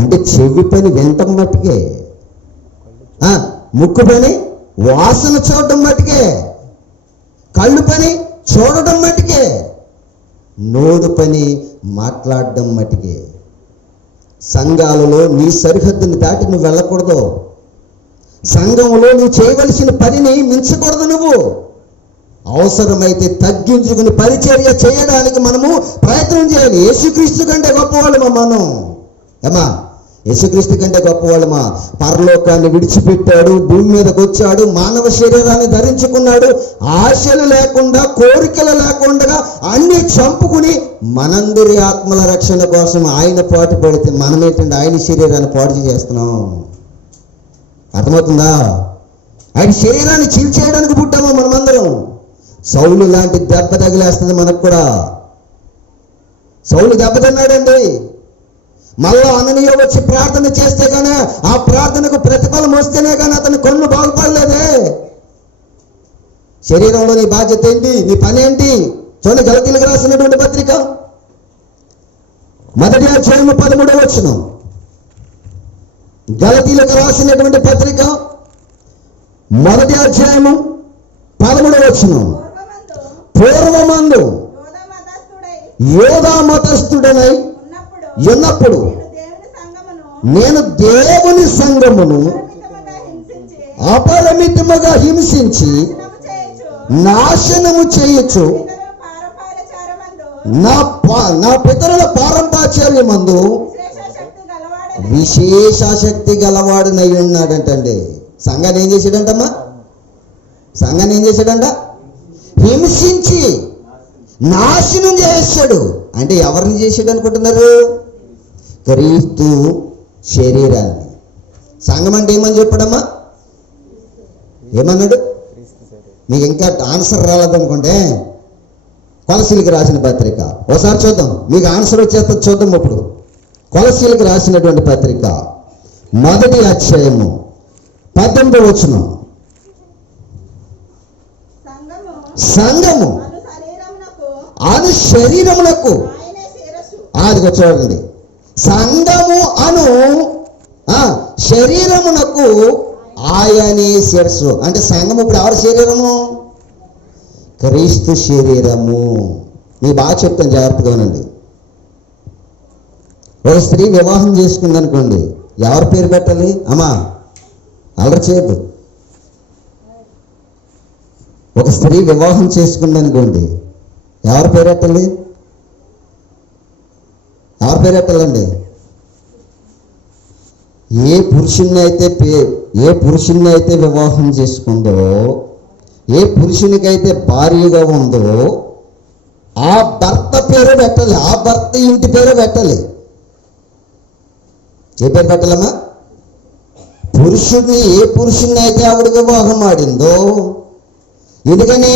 అంటే చెవి పని వింటం మట్టుకే, ముక్కు పని వాసన చూడటం మట్టుకే, కళ్ళు పని చూడటం మట్టుకే, నోడు పని మాట్లాడడం మట్టుకే. సంఘాలలో నీ సరిహద్దుని దాటి నువ్వు వెళ్ళకూడదు. సంఘంలో నువ్వు చేయవలసిన పనిని మించకూడదు. నువ్వు అవసరమైతే తగ్గించుకుని పరిచర్య చేయడానికి మనము ప్రయత్నం చేయాలి. యేసుక్రీస్తు కంటే గొప్పవాళ్ళమా మనం? ఏమా, యేసుక్రీస్తు కంటే గొప్పవాళ్ళమా? పరలోకాన్ని విడిచిపెట్టాడు, భూమి మీదకి వచ్చాడు, మానవ శరీరాన్ని ధరించుకున్నాడు, ఆశలు లేకుండా కోరికలు లేకుండా అన్ని చంపుకుని మనందరి ఆత్మల రక్షణ కోసం ఆయన పాటు పడితే మనం ఏంటంటే ఆయన శరీరాన్ని పాడు చేస్తున్నాం. అర్థమవుతుందా? ఆయన శరీరాన్ని చీల్చేయడానికి పుట్టామా మనమందరం. సౌలు లాంటి దెబ్బ తగిలేస్తుంది మనకు కూడా. సౌలు దెబ్బతిన్నాడండి. మళ్ళా అననీయ వచ్చి ప్రార్థన చేస్తే కానీ ఆ ప్రార్థనకు ప్రతిఫలం వస్తేనే కానీ అతని కన్ను బాగుపడలేదే. శరీరంలో నీ బాధ్యత ఏంటి, నీ పని ఏంటి? చూడండి, గలతీయులకు రాసినటువంటి పత్రిక 1వ అధ్యాయం 13వ వచనం. గలతీయులకు రాసినటువంటి పత్రిక 1వ అధ్యాయము 13వ వచనం. పూర్వమందు యోధా మతస్థుడనై ఉన్నప్పుడు నేను దేవుని సంఘమును అపరిమితముగా హింసించి నాశనము చేయొచ్చు నా పితరుల పారంపర్యమందు విశేష శక్తి గలవాడునై ఉన్నాడంటండి. సంఘాన్ని ఏం చేశాడంటమ్మా? సంఘాన్ని ఏం చేశాడంట? హింసించి నాశనం చేశాడు. అంటే ఎవరిని చేశాడు అనుకుంటున్నారు? క్రీస్తు శరీరాన్ని. సంఘం అంటే ఏమని చెప్పాడమ్మా? ఏమన్నాడు? మీకు ఇంకా ఆన్సర్ రాలేదనుకుంటే కొలసీలకు రాసిన పత్రిక ఒకసారి చూద్దాం, మీకు ఆన్సర్ వచ్చేస్తుంది. చూద్దాం ఇప్పుడు. కొలసీలకు రాసినటువంటి పత్రిక 1వ అధ్యాయము 18వ వచనం. సంఘము అను శరీరమునకు, అదిగో చూడండి, సంఘము అను శరీరమునకు ఆయనే శిరస్సు. అంటే సంఘము ఇప్పుడు ఎవరి శరీరము? క్రీస్తు శరీరము. మీ బాగా చెప్తాను, జాగ్రత్తగా వినండి. ఒక స్త్రీ వివాహం చేసుకుందనుకోండి, ఎవరి పేరు పెట్టాలి? అమ్మా అల్లరి చేయద్దు. ఒక స్త్రీ వివాహం చేసుకుందనుకోండి, ఎవరి పేరు పెట్టాలి? ఎవరి పేరు పెట్టాలండి? ఏ పురుషుణ్ణి అయితే వివాహం చేసుకుందో, ఏ పురుషునికైతే భార్యగా ఉందో ఆ భర్త పేరు పెట్టాలి. ఆ భర్త ఇంటి పేరు పెట్టాలి. ఏ పేరు పెట్టాలమ్మా? ఏ పురుషుణ్ణి అయితే ఆవిడ వివాహం ఆడిందో. ఎందుకని?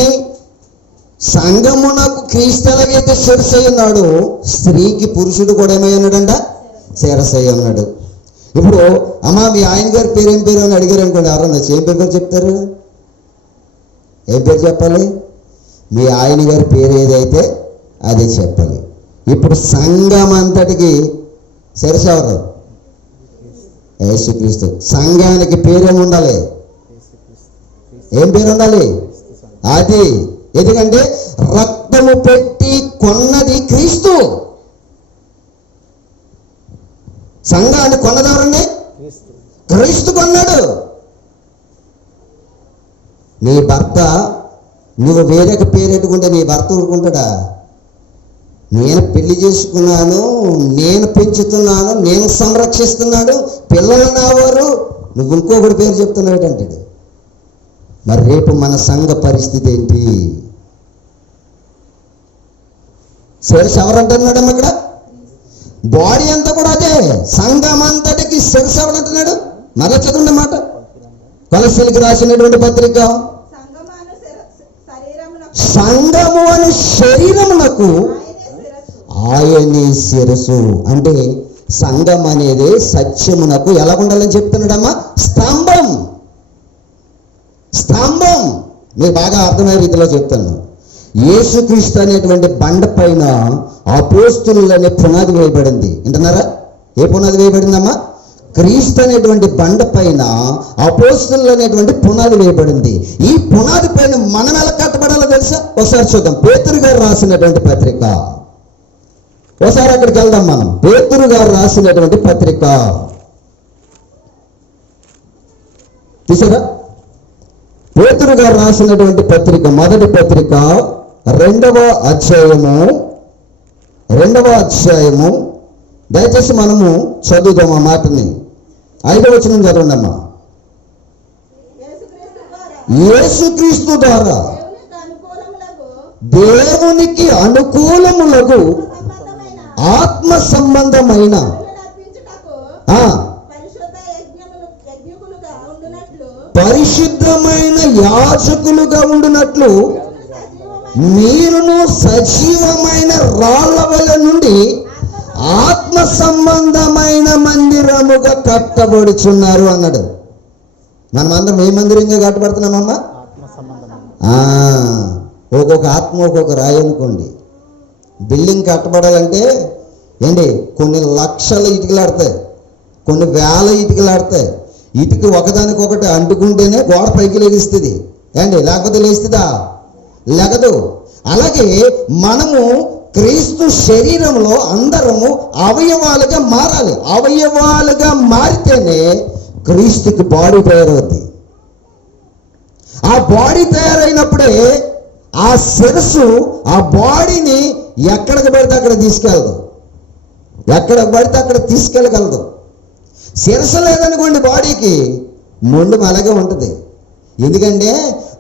సంఘమునకు క్రీస్తు ఎలాగైతే శిరస్సు ఉన్నాడు, స్త్రీకి పురుషుడు కూడా ఏమై ఉన్నాడంట? శిరస్సు ఉన్నాడు. ఇప్పుడు అమ్మా మీ ఆయన గారి పేరు ఏం పేరు అని అడిగారు అనుకోండి, ఎవరన్నా ఏం పేరు చెప్తారు? ఏం పేరు చెప్పాలి? మీ ఆయన గారి పేరు ఏదైతే అదే చెప్పాలి. ఇప్పుడు సంఘం అంతటికి శిరస్సు ఎవరు? యేసుక్రీస్తు. సంఘానికి పేరేమి ఉండాలి? ఏం పేరు ఉండాలి? అది. ఎందుకంటే రక్తము పెట్టి కొన్నది క్రీస్తు. సంఘాన్ని కొన్నదెవరండి? క్రీస్తు కొన్నాడు. నీ భర్త, నువ్వు వేరొక పేరెట్టుకుంటే నీ భర్త ఊరుకుంటాడా? నేను పెళ్లి చేసుకున్నాను, నేను పెంచుతున్నాను, నేను సంరక్షిస్తున్నాడు, పిల్లలు నావారు, నువ్వు ఇంకొకటి పేరు చెప్తున్నావు అంటాడు. మరి రేపు మన సంఘ పరిస్థితి ఏంటి? శిరస్సు ఎవరంటున్నాడమ్మ ఇక్కడ? బాడీ అంతా కూడా అదే. సంఘం అంతటికి శిరస్సు ఎవరంటున్నాడు? మరలా చదవండి మాట. కొలసీలకు రాసినటువంటి పత్రిక, సంఘము అను శరీరమునకు ఆయనే శిరస్సు. అంటే సంఘం అనేది సత్యమునకు ఎలా ఉండాలని చెప్తున్నాడమ్మా? స్తంభం. స్తంభం. మీరు బాగా అర్థమయ్యే రీతిలో చెప్తాను. యేసుక్రీస్తు అనేటువంటి బండ పైన అపోస్తులు అనే పునాది వేయబడింది. వింటున్నారా? ఏ పునాది వేయబడిందమ్మా? క్రీస్తు అనేటువంటి బండ పైన అపోస్తులు అనేటువంటి పునాది వేయబడింది. ఈ పునాది పైన మనం ఎలా కట్టబడాలో తెలుసా? ఒకసారి చూద్దాం. పేతురు గారు రాసినటువంటి పత్రిక, ఒకసారి అక్కడికి వెళ్దాం మనం. పేతురు గారు రాసినటువంటి పత్రిక తీసారా? పేతురు గారు రాసినటువంటి పత్రిక, మొదటి పత్రిక 2వ అధ్యాయము. దయచేసి మనము చదువుదాం ఆ మాటని. 5వ వచనం చదవండి అమ్మా. యేసుక్రీస్తు ద్వారా దేవునికి అనుకూలములకు ఆత్మ సంబంధమైన పరిశుద్ధమైన యాజకులుగా ఉండునట్లు మీరును సజీవమైన రాళ్ల వలె నుండి ఆత్మ సంబంధమైన మందిరముగా కట్టబడుచున్నారు అన్నాడు. మనమందరం ఏ మందిరంగా కట్టబడుతున్నామమ్మా? ఒక్కొక్క ఆత్మ ఒక్కొక్క రాయి అనుకోండి. బిల్డింగ్ కట్టబడాలంటే ఏంటి, కొన్ని లక్షల ఇటుకలు ఆడతాయి, కొన్ని వేల ఇటుకలు ఆడతాయి. ఇటుక ఒకదానికొకటి అంటుకుంటేనే గోడ పైకి లేగిస్తుంది ఏంటి, లేకపోతే లేస్తుందా? లెగదు. అలాగే మనము క్రీస్తు శరీరంలో అందరము అవయవాలుగా మారాలి. అవయవాలుగా మారితేనే క్రీస్తుకి బాడీ తయారవుద్ది. ఆ బాడీ తయారైనప్పుడే ఆ శిరస్సు ఆ బాడీని ఎక్కడికి పడితే అక్కడ తీసుకెళ్ళదు, ఎక్కడికి పడితే అక్కడ తీసుకెళ్ళగలదు. శిరస్సు లేదనుకోండి బాడీకి మొండు అలాగే ఉంటుంది. ఎందుకంటే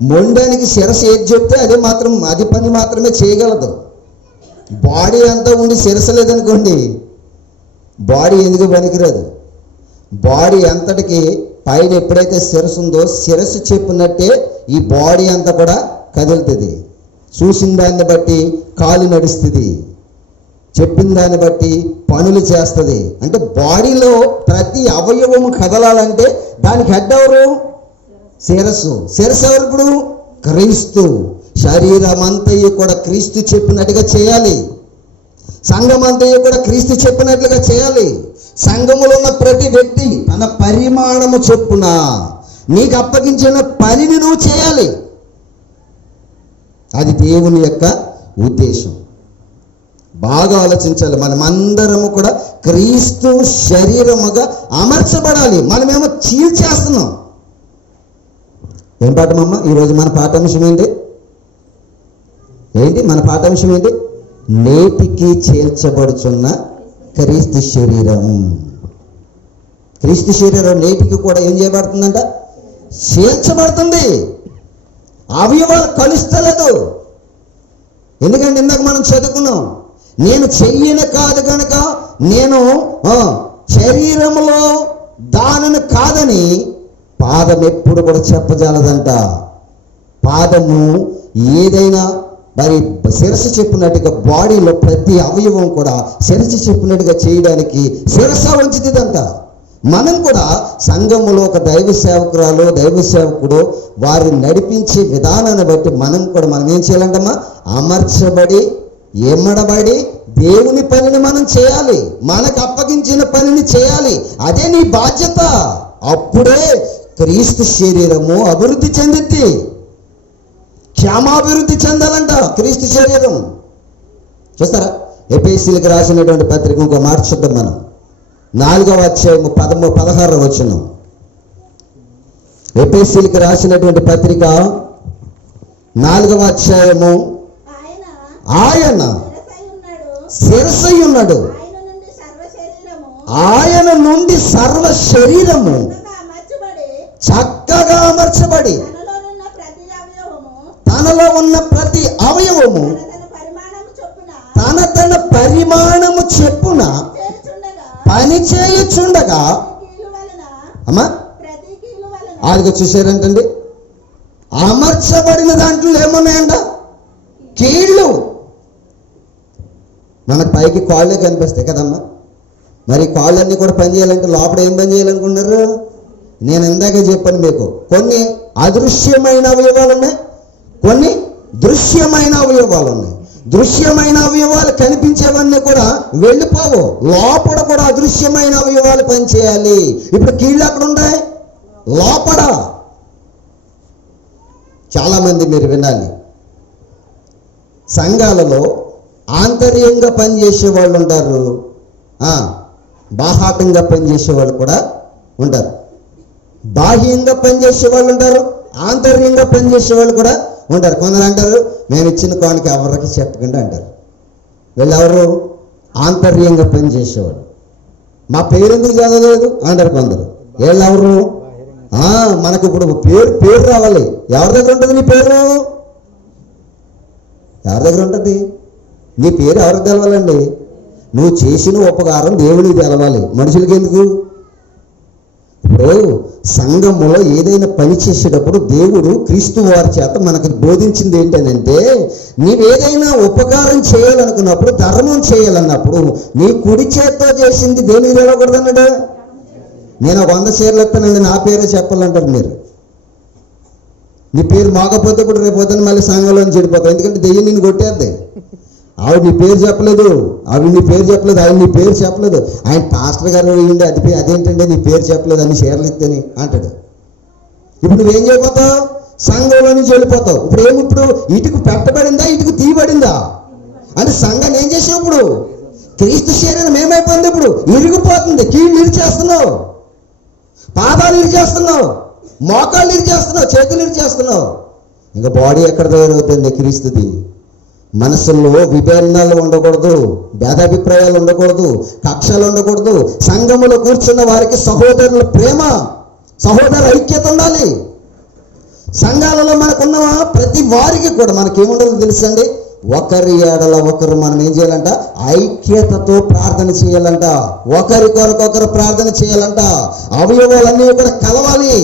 మొండానికి శిరస్సు ఏది చెప్తే అది పని మాత్రమే చేయగలదు. బాడీ అంతా ఉండి శిరస్సు లేదనుకోండి, బాడీ ఎందుకు పనికిరాదు. బాడీ అంతటికి పైన ఎప్పుడైతే శిరస్సు ఉందో శిరస్సు చెప్పినట్టే ఈ బాడీ అంతా కూడా కదులుతుంది. చూసిన దాన్ని బట్టి కాలు నడుస్తుంది, చెప్పిన దాన్ని బట్టి పనులు చేస్తుంది. అంటే బాడీలో ప్రతి అవయవము కదలాలంటే దానికి హెడ్ ఎవరు? శిరస్సు. శిరస్సు ఎవరు? ఇప్పుడు క్రీస్తు. శరీరం అంతయు కూడా క్రీస్తు చెప్పినట్టుగా చేయాలి. సంఘం అంతయు కూడా క్రీస్తు చెప్పినట్లుగా చేయాలి. సంఘములో ఉన్న ప్రతి వ్యక్తి తన పరిమాణము చొప్పున నీకు అప్పగించిన పనిని నువ్వు చేయాలి. అది దేవుని యొక్క ఉద్దేశం. బాగా ఆలోచించాలి. మనమందరము కూడా క్రీస్తు శరీరముగా అమర్చబడాలి. మనమేమో చీల్చేస్తున్నాం. ఏం పాఠమమ్మ ఈరోజు మన పాఠాంశం ఏంటి? మన పాఠాంశం ఏంటి? నేటికి చేర్చబడుచున్న క్రీస్తు శరీరం. క్రీస్తు శరీరం నేటికి కూడా ఏం చేయబడుతుందంట? చేర్చబడుతుంది. అవయవాలు కలుస్తలేదు. ఎందుకంటే ఇందాక మనం చదువుకున్నాం, నేను చెయ్యను కాదు కనుక నేను శరీరంలో దానిని కాదని పాదం ఎప్పుడు కూడా చెప్పజాలదంట. పాదము ఏదైనా మరి శిరస్సు చెప్పినట్టుగా బాడీలో ప్రతి అవయవం కూడా శిరస్సు చెప్పినట్టుగా చేయడానికి శిరస్సు వంచుతుందంట. మనం కూడా సంఘములో ఒక దైవ సేవకురాలు దైవ సేవకుడు వారిని నడిపించే విధానాన్ని బట్టి మనం ఏం చేయాలంటమ్మా? అమర్చబడి ఎమ్మడబడి దేవుని పనిని మనం చేయాలి. మనకు అప్పగించిన పనిని చేయాలి. అదే నీ బాధ్యత. అప్పుడే క్రీస్తు శరీరము అభివృద్ధి చెందిద్ది. క్షేమాభివృద్ధి చెందాలంట క్రీస్తు శరీరం. చూస్తారా? ఎఫెసీయులకు రాసినటువంటి పత్రిక ఇంకో మాట చూద్దాం మనం. 4వ అధ్యాయం 16వ వచనం. ఎఫెసీయులకు రాసినటువంటి పత్రిక 4వ అధ్యాయము. ఆయన శిరస్సై ఉన్నాడు. ఆయన నుండి సర్వ శరీరము చక్కగా అమర్చబడి తనలో ఉన్న ప్రతి అవయవము తన పరిమాణము చెప్పున పని చేయుచుండగా అమ్మా ఆడికి చూసారంటండి. అమర్చబడిన దాంట్లో ఏమున్నాయంట? కీళ్ళు. మనకు పైకి కాళ్ళే కనిపిస్తాయి కదమ్మా. మరి కాళ్ళన్నీ కూడా పని చేయాలంటే లోపల ఏం పని చేయాలనుకున్నారు? నేను ఇందాకే చెప్పాను మీకు, కొన్ని అదృశ్యమైన అవయవాలు ఉన్నాయి, కొన్ని దృశ్యమైన అవయవాలు ఉన్నాయి. దృశ్యమైన అవయవాలు కనిపించేవన్నీ కూడా వెళ్ళిపోవు. లోపల కూడా అదృశ్యమైన అవయవాలు పనిచేయాలి. ఇప్పుడు కీళ్ళు అక్కడ ఉంటాయి లోపల. చాలామంది మీరు వినాలి, సంఘాలలో ఆంతర్యంగా పనిచేసే వాళ్ళు ఉంటారు, బాహాటంగా పనిచేసే వాళ్ళు కూడా ఉంటారు. బాహ్యంగా పనిచేసే వాళ్ళు ఉంటారు, ఆంతర్యంగా పనిచేసే వాళ్ళు కూడా ఉంటారు. కొందరు అంటారు, మేము ఇచ్చిన కానుక ఎవరికి చెప్పకుండా అంటారు. వీళ్ళెవరు? ఆంతర్యంగా పనిచేసేవాడు. మా పేరు ఎందుకు చదవలేదు అంటారు కొందరు. వీళ్ళెవరు? మనకు ఇప్పుడు పేరు రావాలి. ఎవరి దగ్గర ఉంటుంది నీ పేరు? ఎవరి దగ్గర ఉంటుంది నీ పేరు? ఎవరికి తెలవాలండి? నువ్వు చేసిన ఉపకారం దేవుడికి తెలవాలి, మనుషులకి ఎందుకు? ఇప్పుడు సంఘములో ఏదైనా పని చేసేటప్పుడు దేవుడు క్రీస్తు వారి చేత మనకు బోధించింది ఏంటంటే, నీవేదైనా ఉపకారం చేయాలనుకున్నప్పుడు, ధర్మం చేయాలన్నప్పుడు నీ కుడి చేత్తో చేసింది దేనికి తెలవకూడదు అన్నాడు. నేను 100 షేర్లు ఎత్తానండి, నా పేరే చెప్పాలంటారు మీరు. నీ పేరు మాకపోతే కూడా రేపు పొద్దున్న మళ్ళీ సంఘంలో చెడిపోతావు. ఎందుకంటే దెయ్యం నిన్ను కొట్టేద్ది. ఆవిడ నీ పేరు చెప్పలేదు, ఆవిడ నీ పేరు చెప్పలేదు, ఆయన నీ పేరు చెప్పలేదు. ఆయన పాస్టర్ గారు వేయండి, అదేంటంటే నీ పేరు చెప్పలేదు అని షేర్లు ఇస్తేని అంటాడు. ఇప్పుడు నువ్వేం చేయబోతావు? సంఘంలో నుంచి వెళ్ళిపోతావు. ఇప్పుడు ఇటుకు పెట్టబడిందా, ఇటుకు తీయబడిందా అని సంఘాన్ని ఏం చేసావు? ఇప్పుడు క్రీస్తు శరీరం ఏమైపోయింది? ఇప్పుడు ఇరిగిపోతుంది. కీళ్ళు ఇరిచేస్తున్నావు, పాదాలు ఇరిచేస్తున్నావు, మోకాళ్ళు ఇరిచేస్తున్నావు, చేతులు ఇరిచేస్తున్నావు. ఇంకా బాడీ ఎక్కడ తయారవుతుంది? క్రీస్తుది. మనసుల్లో విభిన్నాలు ఉండకూడదు, భేదాభిప్రాయాలు ఉండకూడదు, కక్షలు ఉండకూడదు. సంఘములో కూర్చున్న వారికి సహోదరుల ప్రేమ, సహోదర ఐక్యత ఉండాలి. సంఘాలలో మనకున్నవా ప్రతి వారికి కూడా మనకేముండదు తెలుసండి, ఒకరి ఏడల ఒకరు మనం ఏం చేయాలంట, ఐక్యతతో ప్రార్థన చేయాలంట, ఒకరి కొరకొకరు ప్రార్థన చేయాలంట, అవయవాలన్నీ కూడా కలవాలి,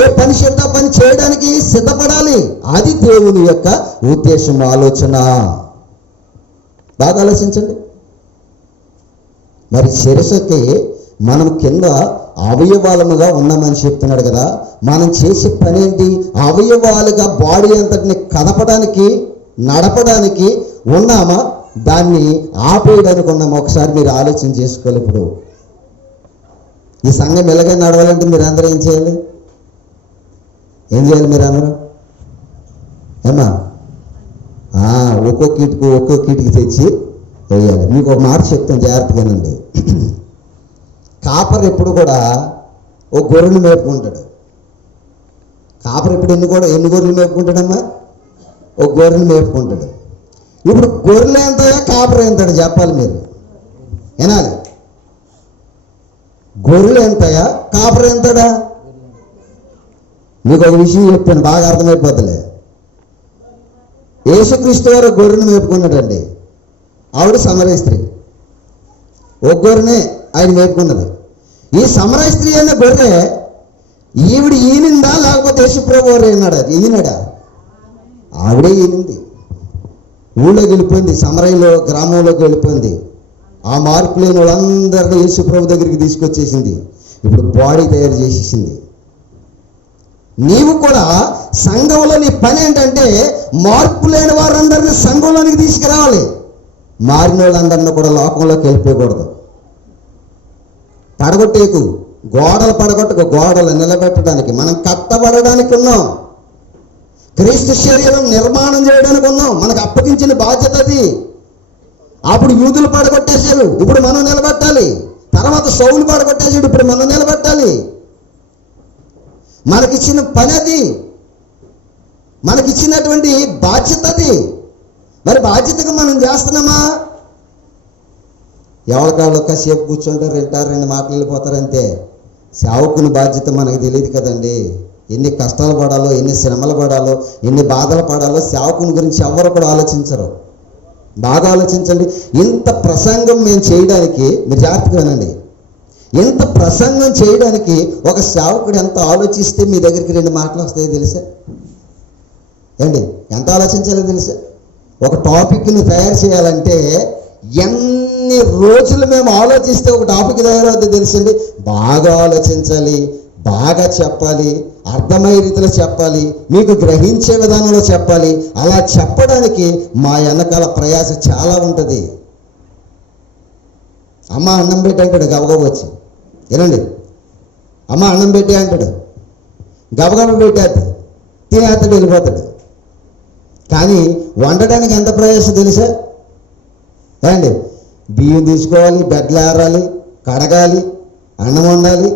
ఏ పని చెప్తా పని చేయడానికి సిద్ధపడాలి. అది దేవుని యొక్క ఉద్దేశం, ఆలోచన. బాగా ఆలోచించండి. మరి శిరస్సుకి మనం కింద అవయవాలముగా ఉన్నామని చెప్తున్నాడు కదా, మనం చేసే పని ఏంటి? అవయవాలుగా బాడీ అంతటిని కదపడానికి, నడపడానికి ఉన్నామా, దాన్ని ఆపేయడానికి ఉన్నామా? ఒకసారి మీరు ఆలోచన చేసుకోవాలి. ఇప్పుడు ఈ సంఘం ఎలాగైనా నడవాలంటే మీరు అందరూ ఏం చేయాలి? ఏం చేయాలి మీరు అందరూ? ఏమా ఒక్కో కీటుకు తెచ్చి వేయాలి. మీకు ఒక మాట చెప్తాను, జాగ్రత్తగానండి. కాపర్ ఎప్పుడు కూడా ఒక గొర్రెను మేపుకుంటాడు. కాపర్ ఎప్పుడు ఎన్ని గొర్రెలు మేపుకుంటాడమ్మా? ఒక గొర్రెను మేపుకుంటాడు. ఇప్పుడు గొర్రెలు ఎంతయా, కాపర్ ఎంతాడు చెప్పాలి మీరు, వినాలి. గొర్రెలు ఎంతయా, కాపర్ ఎంతాడా? మీకు ఒక విషయం చెప్తాను, బాగా అర్థమైపోతలే. యేసుక్రీస్తు వారు గొర్రెను మేపుకున్నాడండి. ఆవిడ సమరయ స్త్రీ, ఒక గొర్రెనే ఆయన మేపుకున్నది. ఈ సమరయ స్త్రీ అనే గొర్రె ఈవిడ ఈనిందా, లేకపోతే యేసుప్రభు వారు ఈనాడా? ఆవిడే ఈనింది. ఊళ్ళోకి వెళ్ళిపోయింది, సమరయలో గ్రామంలోకి వెళ్ళిపోయింది. ఆ మార్పు లేని వాళ్ళందరినీ యేసుప్రభు దగ్గరికి తీసుకొచ్చేసింది. ఇప్పుడు బాడీ తయారు చేసేసింది. నీవు కూడా సంఘంలో నీ పని ఏంటంటే మార్పు లేని వారందరినీ సంఘంలోనికి తీసుకురావాలి. మారిన వాళ్ళందరినీ కూడా లోకంలోకి వెళ్ళిపోకూడదు. పడగొట్టేకు, గోడలు పడగొట్టకు, గోడలు నిలబెట్టడానికి, మనం కట్టబడడానికి ఉన్నాం. క్రీస్తు శరీరం నిర్మాణం చేయడానికి ఉన్నాం. మనకు అప్పగించిన బాధ్యత అది. అప్పుడు యూదులు పడగొట్టేశారు, ఇప్పుడు మనం నిలబెట్టాలి. తర్వాత సౌలు పడగొట్టేశాడు, ఇప్పుడు మనం నిలబెట్టాలి. మనకిచ్చిన పని అది, మనకిచ్చినటువంటి బాధ్యత అది. మరి బాధ్యతగా మనం చేస్తున్నామా? ఎవరికాళ్ళు కాసేపు కూర్చుంటారు, వింటారు, 2 మాటలు వెళ్ళిపోతారు అంతే. సేవకుని బాధ్యత మనకు తెలియదు కదండి. ఎన్ని కష్టాలు పడాలో, ఎన్ని శ్రమలు పడాలో, ఎన్ని బాధలు పడాలో సేవకుని గురించి ఎవరు కూడా ఆలోచించరు. బాగా ఆలోచించండి. ఇంత ప్రసంగం మేము చేయడానికి, మీరు జాగ్రత్తగా వినండి, ఇంత ప్రసంగం చేయడానికి ఒక సేవకుడు ఎంత ఆలోచిస్తే మీ దగ్గరికి 2 మాటలు వస్తాయో తెలుసా ఏండి? ఎంత ఆలోచించాలో తెలుసా? ఒక టాపిక్ని తయారు చేయాలంటే ఎన్ని రోజులు మేము ఆలోచిస్తే ఒక టాపిక్ తయారవుతుందో తెలుసండి. బాగా ఆలోచించాలి, బాగా చెప్పాలి, అర్థమయ్యే రీతిలో చెప్పాలి, మీకు గ్రహించే విధానంలో చెప్పాలి. అలా చెప్పడానికి మా వెనకాల ప్రయాస చాలా ఉంటుంది. అమ్మ అన్నం పెట్టి అంటాడు, గబగబ వచ్చి వినండి, అమ్మ అన్నం పెట్టి అంటాడు, గబగబ పెట్టేస్తాడు, తినేస్తాడు, వెళ్ళిపోతాడు. కానీ వండడానికి ఎంత ప్రయాసం తెలుసా అండి? బియ్యం తీసుకోవాలి, బెడ్లు ఏరాలి, కడగాలి, అన్నం వండాలి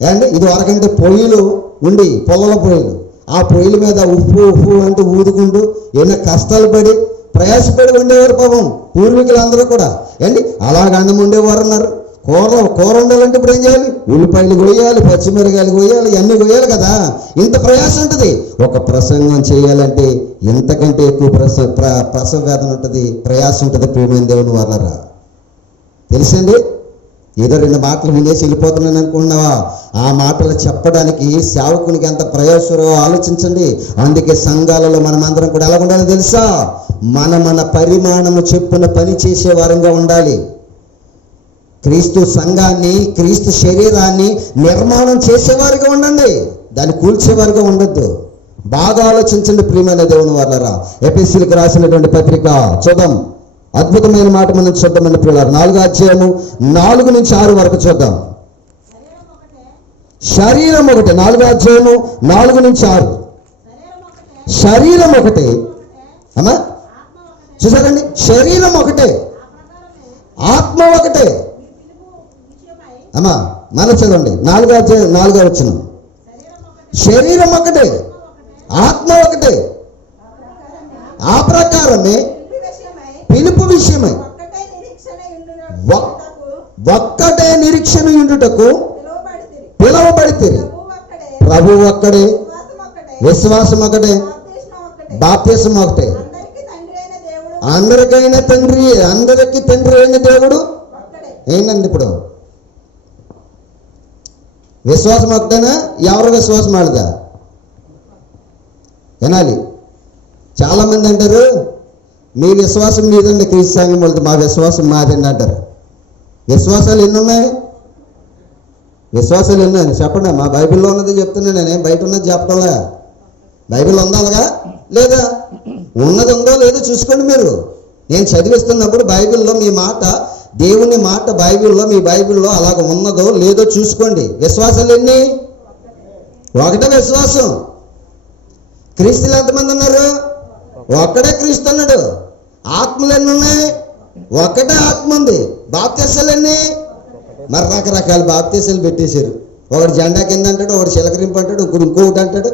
అండి. ఇది వరకంటే పొయ్యిలు ఉండి, పొలాల పొయ్యిలు, ఆ పొయ్యిల మీద ఉప్పు అంటూ ఊదుకుంటూ ఎన్నో కష్టాలు పడి ప్రయాసపడి ఉండేవారు పాపం పూర్వీకులందరూ కూడా అండి. అలాగ అన్నం ఉండేవారు ఉన్నారు. కూర వండాలంటే ఇప్పుడు ఏం చేయాలి? ఉల్లిపాయలు కొయ్యాలి, పచ్చిమిరకాయలు కొయ్యాలి, ఇవన్నీ కొయ్యాలి కదా. ఇంత ప్రయాసం ఉంటుంది. ఒక ప్రసంగం చేయాలంటే ఇంతకంటే ఎక్కువ ప్రసవ వేదన ఉంటుంది, ప్రయాసం ఉంటుంది. ప్రియమైన దేవుని వాళ్ళరా, తెలుసండి. ఏదో 2 మాటలు వినేసి వెళ్ళిపోతున్నాను అనుకున్నావా? ఆ మాటలు చెప్పడానికి సేవకునికి ఎంత ప్రయాసమో ఆలోచించండి. అందుకే సంఘాలలో మనమందరం కూడా ఎలా ఉండాలో తెలుసా? మన పరిమాణము చెప్పున పని చేసే వారంగా ఉండాలి. క్రీస్తు సంఘాన్ని, క్రీస్తు శరీరాన్ని నిర్మాణం చేసేవారుగా ఉండండి, దాన్ని కూల్చేవారుగా ఉండొద్దు. బాగా ఆలోచించండి ప్రియమైన దేవుని వాళ్ళరా. ఎఫెసీయులకు రాసినటువంటి పత్రిక చూద్దాం. అద్భుతమైన మాట మనం చూద్దామండి ప్రియులారా. 4వ అధ్యాయము 4 నుంచి 6 వరకు చూద్దాం. శరీరం ఒకటే. 4వ అధ్యాయము 4 నుంచి 6. శరీరం ఒకటే అమ్మా, చూసారండి? శరీరం ఒకటే, ఆత్మ ఒకటే అమ్మా. మన చదవండి 4వ అధ్యాయం 4వ వచనం. శరీరం ఒకటే, ఆత్మ ఒకటే, ఆ ప్రకారమే పిలుపు విషయమై ఒక్కటే నిరీక్షణ ఉండుటకు పిలువబడితే, ప్రభు ఒక్కడే, విశ్వాసం ఒకటే, బాప్తిసం ఒకటే. అందరికైనా తండ్రి, అందరికీ తండ్రి అయిన దేవుడు ఏంటండి? ఇప్పుడు విశ్వాసం ఒకటేనా? ఎవరు విశ్వాసం వాళ్ళదా? వినాలి. చాలామంది అంటారు మీ విశ్వాసం మీదండి క్రీస్తు సంఘం వాళ్ళది, మా విశ్వాసం మాదండి అంటారు. విశ్వాసాలు ఎన్ని ఉన్నాయి? విశ్వాసాలు ఎన్ని ఉన్నాయి చెప్పండి. మా బైబిల్లో ఉన్నది చెప్తున్నాను, నేనేం బయట ఉన్నది చెప్పడంలే. బైబిల్ ఉందాలుగా లేదా? ఉన్నది ఉందో లేదో చూసుకోండి మీరు. నేను చదివిస్తున్నప్పుడు బైబిల్లో మీ మాట, దేవుని మాట బైబిల్లో, మీ బైబిల్లో అలాగ ఉన్నదో లేదో చూసుకోండి. విశ్వాసాలు ఎన్ని? ఒకటే విశ్వాసం. క్రీస్తులు ఎంతమంది ఉన్నారు? ఒక్కడే క్రీస్తు అన్నాడు. ఆత్మలు ఎన్ని ఉన్నాయి? ఒక్కటే ఆత్మ ఉంది. బాప్తిసాలు ఎన్ని? మరి రకరకాల బాప్తిసాలు పెట్టేశారు. ఒకటి జెండా కింద అంటాడు, ఒకటి చిలకరింపు అంటాడు, ఇంకొకటి అంటాడు.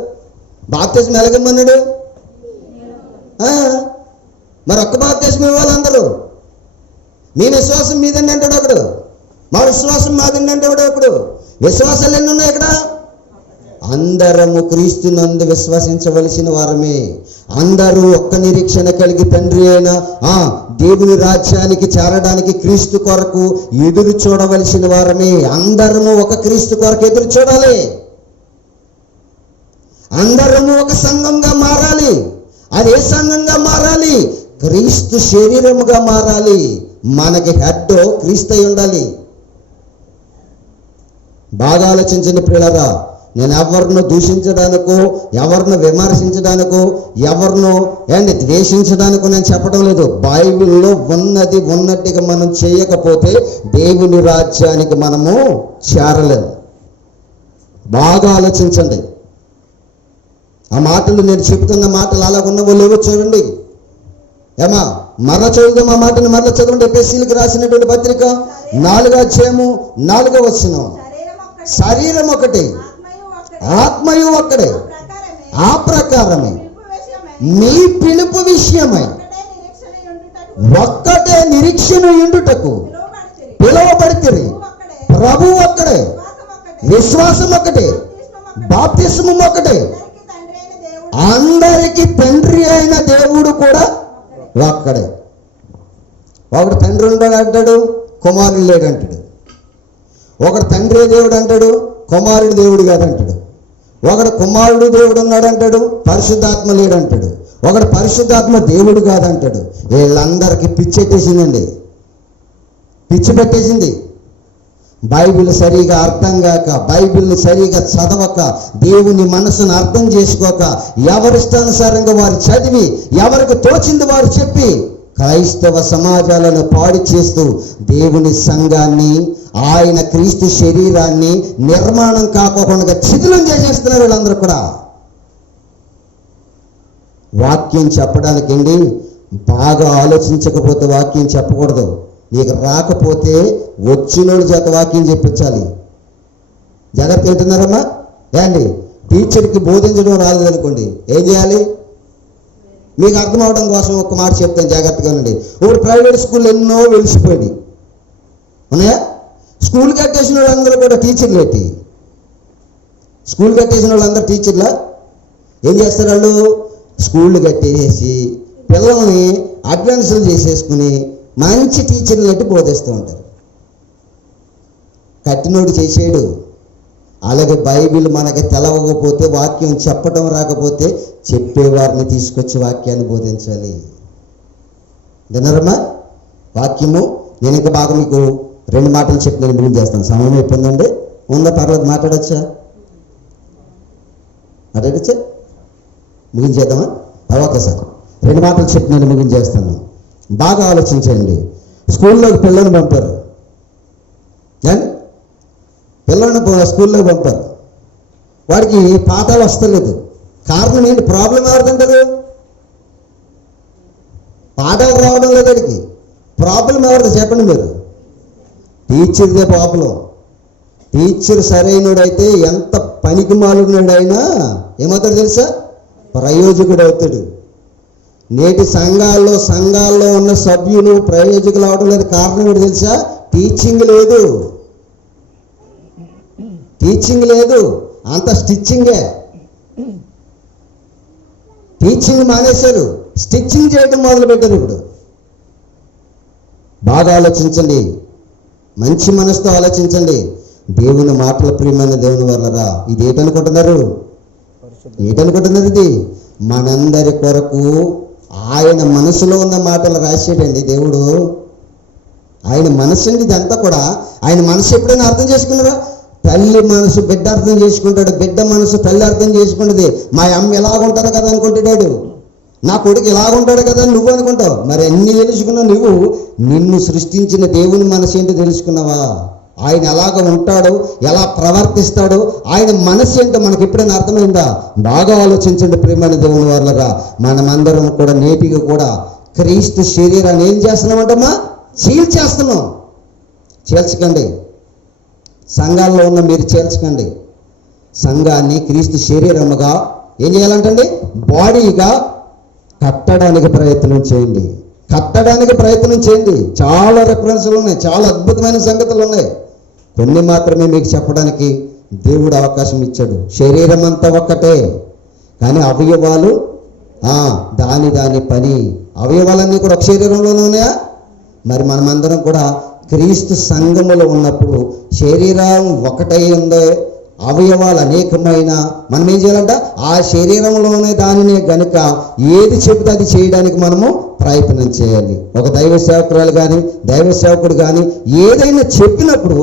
బాప్తిసం ఎలాగమ్మన్నాడు? మరి ఒక్క బాప్తిసం ఇవ్వాలి అందరూ. మీ విశ్వాసం మీదండి అంటాడు ఒకడు, మా విశ్వాసం మాదండి అంటాడు ఒకడు. విశ్వాసాలు ఎన్ని ఉన్నాయి ఇక్కడ? అందరము క్రీస్తునందు విశ్వసించవలసిన వారమే. అందరూ ఒక్క నిరీక్షణ కలిగి తండ్రి అయిన దేవుని రాజ్యానికి చేరడానికి క్రీస్తు కొరకు ఎదురు చూడవలసిన వారమే. అందరము ఒక క్రీస్తు కొరకు ఎదురు చూడాలి. అందరము ఒక సంఘంగా మారాలి. అది ఏ సంఘంగా మారాలి? క్రీస్తు శరీరముగా మారాలి. మనకి హెడ్ క్రీస్తు అయి ఉండాలి. బాగా ఆలోచించండి ప్రియులారా. నేను ఎవరినో దూషించడానికో, ఎవరినో విమర్శించడానికో, ఎవరినో ద్వేషించడానికో నేను చెప్పడం లేదు. బైబిల్లో ఉన్నది ఉన్నట్టుగా మనం చేయకపోతే దేవుని రాజ్యానికి మనము చేరలేము. బాగా ఆలోచించండి. ఆ మాటలు నేను చెబుతున్న మాటలు అలాగున్నవో లేవో చూడండి. ఏమా మరల చదువుదాం ఆ మాటను, మరల చదవండి. ఎఫెసీయులకు రాసినటువంటి పత్రిక 4వ అధ్యాయము 4వ వచనం. శరీరం ఒకటి, ఆత్మయు ఒక్కడే, ఆ ప్రకారమే మీ పిలుపు విషయమై ఒక్కటే నిరీక్షణ ఉండుటకు పిలువబడితిరి. ప్రభువు ఒక్కడే, విశ్వాసం ఒకటే, బాప్తిస్మం ఒకటే, అందరికి తండ్రి అయిన దేవుడు కూడా ఒక్కడే. ఒకడు తండ్రి ఉన్నాడు అంటాడు, కుమారుడు లేడంటాడు. ఒకడు తండ్రి దేవుడు అంటాడు, కుమారుడు దేవుడు కాదంటాడు. ఒకడు కుమారుడు దేవుడు ఉన్నాడు అంటాడు, పరిశుద్ధాత్మ లేడంటాడు. ఒకడు పరిశుద్ధాత్మ దేవుడు కాదంటాడు. వీళ్ళందరికీ పిచ్చెట్టేసిందండి, పిచ్చి పెట్టేసింది. బైబిల్ సరిగా అర్థం కాక, బైబిల్ని సరిగా చదవక, దేవుని మనసును అర్థం చేసుకోక, ఎవరిష్టానుసారంగా వారు చదివి, ఎవరికి తోచింది వారు చెప్పి క్రైస్తవ సమాజాలను పాడు చేస్తూ దేవుని సంఘాన్ని, ఆయన క్రీస్తు శరీరాన్ని నిర్మాణం కాకుండా శిథిలం చేసేస్తున్నారు వీళ్ళందరూ కూడా. వాక్యం చెప్పడానికి అండి బాగా ఆలోచించకపోతే వాక్యం చెప్పకూడదు. నీకు రాకపోతే వచ్చినోడు చేత వాక్యం చెప్పించాలి. జాగ్రత్త ఏంటున్నారమ్మా? ఏండి టీచర్కి బోధించడం రాలేదనుకోండి, ఏం చేయాలి? మీకు అర్థం అవడం కోసం ఒక మాట చెప్తాను, జాగ్రత్తగా ఉండండి. ఇప్పుడు ప్రైవేట్ స్కూల్ ఎన్నో వెలిసిపోయింది ఉన్నాయా? స్కూల్ కట్టేసిన వాళ్ళందరూ కూడా టీచర్లు పెట్టి, స్కూల్ కట్టేసిన వాళ్ళందరూ టీచర్లా ఏం చేస్తారు? వాళ్ళు స్కూళ్ళు కట్టేసి పిల్లల్ని అడ్వాన్సులు చేసేసుకుని మంచి టీచర్లు పెట్టి బోధిస్తూ ఉంటారు. కట్టినోడు చేసేడు. అలాగే బైబిల్ మనకి తెలవకపోతే, వాక్యం చెప్పడం రాకపోతే చెప్పేవారిని తీసుకొచ్చి వాక్యాన్ని బోధించాలి. విన్నారమ్మా? వాక్యము నేను ఇంకా బాగా మీకు 2 మాటలు చెప్పి నేను ముగించేస్తాను. సమయం అయిపోయిందండి. ఉందా? తర్వాత మాట్లాడచ్చా? ముగించేద్దామా? Okay sir. 2 మాటలు చెప్పి నేను ముగించేస్తాను. బాగా ఆలోచించండి. స్కూల్లోకి పిల్లల్ని పంపారు, పిల్లల్ని స్కూల్లోకి పంపారు. వాడికి పాఠాలు వస్తలేదు. కారణం ఏంటి? ప్రాబ్లం ఎవరిదంటారు? పాఠాలు రావడం లేదు వాడికి. ప్రాబ్లం ఎవరిది చెప్పండి మీరు? టీచర్దే ప్రాబ్లం. టీచర్ సరైనడైతే ఎంత పనికి మాలినాడైనా ఏమవుతాడు తెలుసా? ప్రయోజకుడు అవుతాడు. నేటి సంఘాల్లో ఉన్న సభ్యులు ప్రయోజకులు అవడం లేదు. కారణం ఏంటి తెలుసా? టీచింగ్ లేదు, టీచింగ్ లేదు, అంత స్టిచ్చింగే. టీచింగ్ మానేశారు, స్టిచ్చింగ్ చేయడం మొదలుపెట్టారు. ఇప్పుడు బాగా ఆలోచించండి, మంచి మనసుతో ఆలోచించండి. దేవుని మాటల ప్రియమైన దేవుని వల్లరా ఇది ఏటనుకుంటున్నారు? ఇది మనందరి కొరకు ఆయన మనసులో ఉన్న మాటలు రాసేటండి దేవుడు. ఆయన మనసు అండి ఇదంతా కూడా. ఆయన మనసు ఎప్పుడైనా అర్థం చేసుకున్నారా? తల్లి మనసు బిడ్డ అర్థం చేసుకుంటాడు, బిడ్డ మనసు తల్లి అర్థం చేసుకుంటుంది. మా అమ్మ ఎలాగుంటుంది కదా అనుకుంటాడు, నా కొడుకు ఎలాగుంటాడు కదా నువ్వు అనుకుంటావు. మరి అన్ని తెలుసుకున్నావు నువ్వు. నిన్ను సృష్టించిన దేవుని మనసు ఏంటో తెలుసుకున్నావా? ఆయన ఎలాగ ఉంటాడో, ఎలా ప్రవర్తిస్తాడో, ఆయన మనసు ఏంటో మనకి ఎప్పుడైనా అర్థమైందా? బాగా ఆలోచించండి ప్రియమైన దేవుని వాళ్ళరా. మనమందరం కూడా నేటిగా కూడా క్రీస్తు శరీరాన్ని ఏం చేస్తున్నామంటమ్మా? చీల్చేస్తున్నాం. చీల్చకండి, సంఘాల్లో ఉన్న మీరు చీల్చకండి. సంఘాన్ని క్రీస్తు శరీరముగా ఏం చేయాలంటండి? బాడీగా కట్టడానికి ప్రయత్నం చేయండి. చాలా రెఫరెన్స్లు ఉన్నాయి, చాలా అద్భుతమైన సంగతులు ఉన్నాయి. కొన్ని మాత్రమే మీకు చెప్పడానికి దేవుడు అవకాశం ఇచ్చాడు. శరీరం అంతా ఒక్కటే, కానీ అవయవాలు దాని పని. అవయవాలన్నీ కూడా ఒక శరీరంలోనే ఉన్నాయా? మరి మనమందరం కూడా క్రీస్తు సంఘములో ఉన్నప్పుడు శరీరం ఒకటై ఉందే, అవయవాలు అనేకమైన మనం ఏం చేయాలంట? ఆ శరీరంలోనే దానిని గనుక ఏది చెబితే అది చేయడానికి మనము ప్రయత్నం చేయాలి. ఒక దైవ సేవకురాలు కానీ దైవ సేవకుడు కానీ ఏదైనా చెప్పినప్పుడు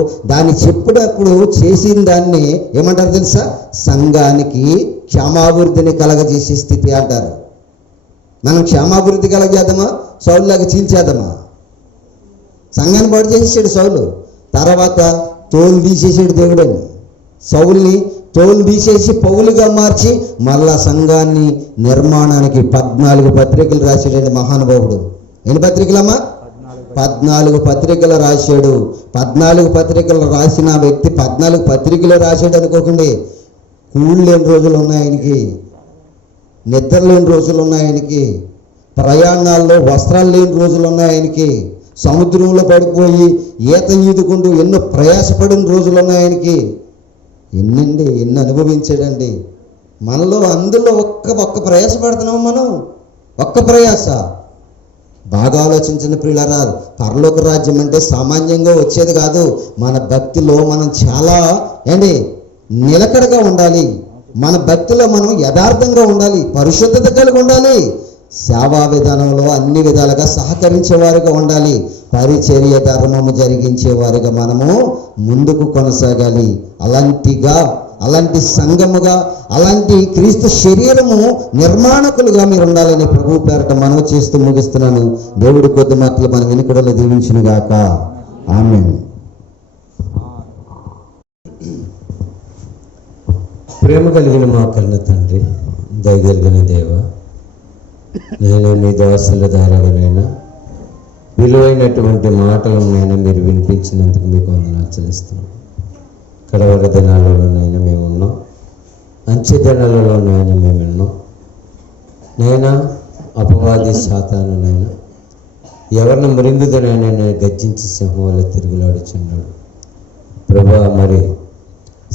చేసిన దాన్ని ఏమంటారు తెలుసా? సంఘానికి క్షేమాభివృద్ధిని కలగజేసే స్థితి అంటారు. మనం క్షేమాభివృద్ధి కలగజేద్దామా? సౌలులాగా చీల్చేద్దామా? సంఘాన్ని పాడు చేసేసాడు సౌలు. తర్వాత తోలు తీసేసాడు దేవుడని. సౌల్ని తోలు తీసేసి పౌలుగా మార్చి మళ్ళా సంఘాన్ని నిర్మాణానికి 14 పత్రికలు రాశాడండి మహానుభావుడు. ఎన్ని పత్రికలమ్మా? 14 పత్రికలు రాశాడు. 14 పత్రికలు రాసిన వ్యక్తి 14 పత్రికలు రాశాడు అనుకోకండి. కూళ్ళు లేని రోజులు ఉన్నాయి ఆయనకి, నిద్ర లేని రోజులు ఉన్నాయి ఆయనకి, ప్రయాణాల్లో వస్త్రాలు లేని రోజులు ఉన్నాయి ఆయనకి, సముద్రంలో పడిపోయి ఈత ఈదుకుంటూ ఎన్నో ప్రయాసపడిన రోజులు ఉన్నాయి ఆయనకి. ఎన్ని అనుభవించాడండి. మనలో అందులో ఒక్క ప్రయాస పడుతున్నాం మనం. ఒక్క ప్రయాస. బాగా ఆలోచించిన ప్రియులారా, పరలోక రాజ్యం అంటే సామాన్యంగా వచ్చేది కాదు. మన భక్తిలో మనం చాలా నిలకడగా ఉండాలి. మన భక్తిలో మనం యథార్థంగా ఉండాలి, పరిశుద్ధత కలిగి ఉండాలి. సేవా విధానంలో అన్ని విధాలుగా సహకరించేవారుగా ఉండాలి. పరిచర్య ధర్మము జరిగించేవారుగా మనము ముందుకు కొనసాగాలి. అలాంటి సంఘముగా, అలాంటి క్రీస్తు శరీరము నిర్మాణకులుగా మీరు ఉండాలని ప్రభు పేరట మనవి చేస్తూ ముగిస్తున్నాను. దేవుడి కొద్ది మాటలు మన వెనుకడలో దీవించును గాక. ఆమేన్. ప్రేమ కలిగిన మా కన్న తండ్రి, దయగలిగిన దేవ, నేను నీ దాసుల ద్వారానైనా విలువైనటువంటి మాటలను మీరు వినిపించినందుకు మీకు వందనాలు చెల్లిస్తున్నాను. కడవరి దినాలలోనైనా మేము ఉన్నాం, అంచె దినాలలోనైనా మేము ఉన్నాం. నైనా అపవాది సాతానునైనా ఎవరిని మృంగుదనైనా గర్జించి సింహం వల్ల తిరుగులాడుచున్నాడు. ప్రభా, మరి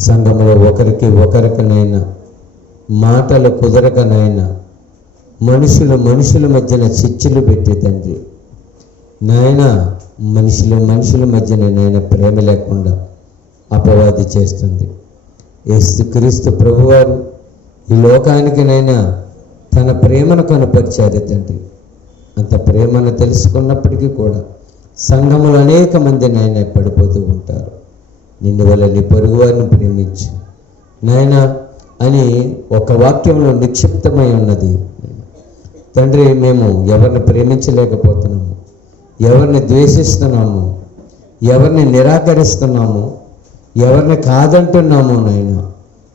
సంఘంలో ఒకరికనైనా మాటలు కుదరకనైనా మనుషుల మధ్యన చిచ్చులు పెట్టి తండ్రి నాయన మనుషుల మధ్యన నాయన ప్రేమ లేకుండా అపవాది చేస్తుంది. యేసుక్రీస్తు ప్రభువారు ఈ లోకానికినైనా తన ప్రేమను కనపరిచారు తండ్రి. అంత ప్రేమను తెలుసుకున్నప్పటికీ కూడా సంఘములు అనేక మంది నాయన పడిపోతూ ఉంటారు. నిన్ను వల్ల నీ పొరుగు వారిని ప్రేమించు నాయన అని ఒక వాక్యంలో నిక్షిప్తమై ఉన్నది తండ్రి. మేము ఎవరిని ప్రేమించలేకపోతున్నాము, ఎవరిని ద్వేషిస్తున్నాము, ఎవరిని నిరాకరిస్తున్నాము, ఎవరిని కాదంటున్నాము నాయన.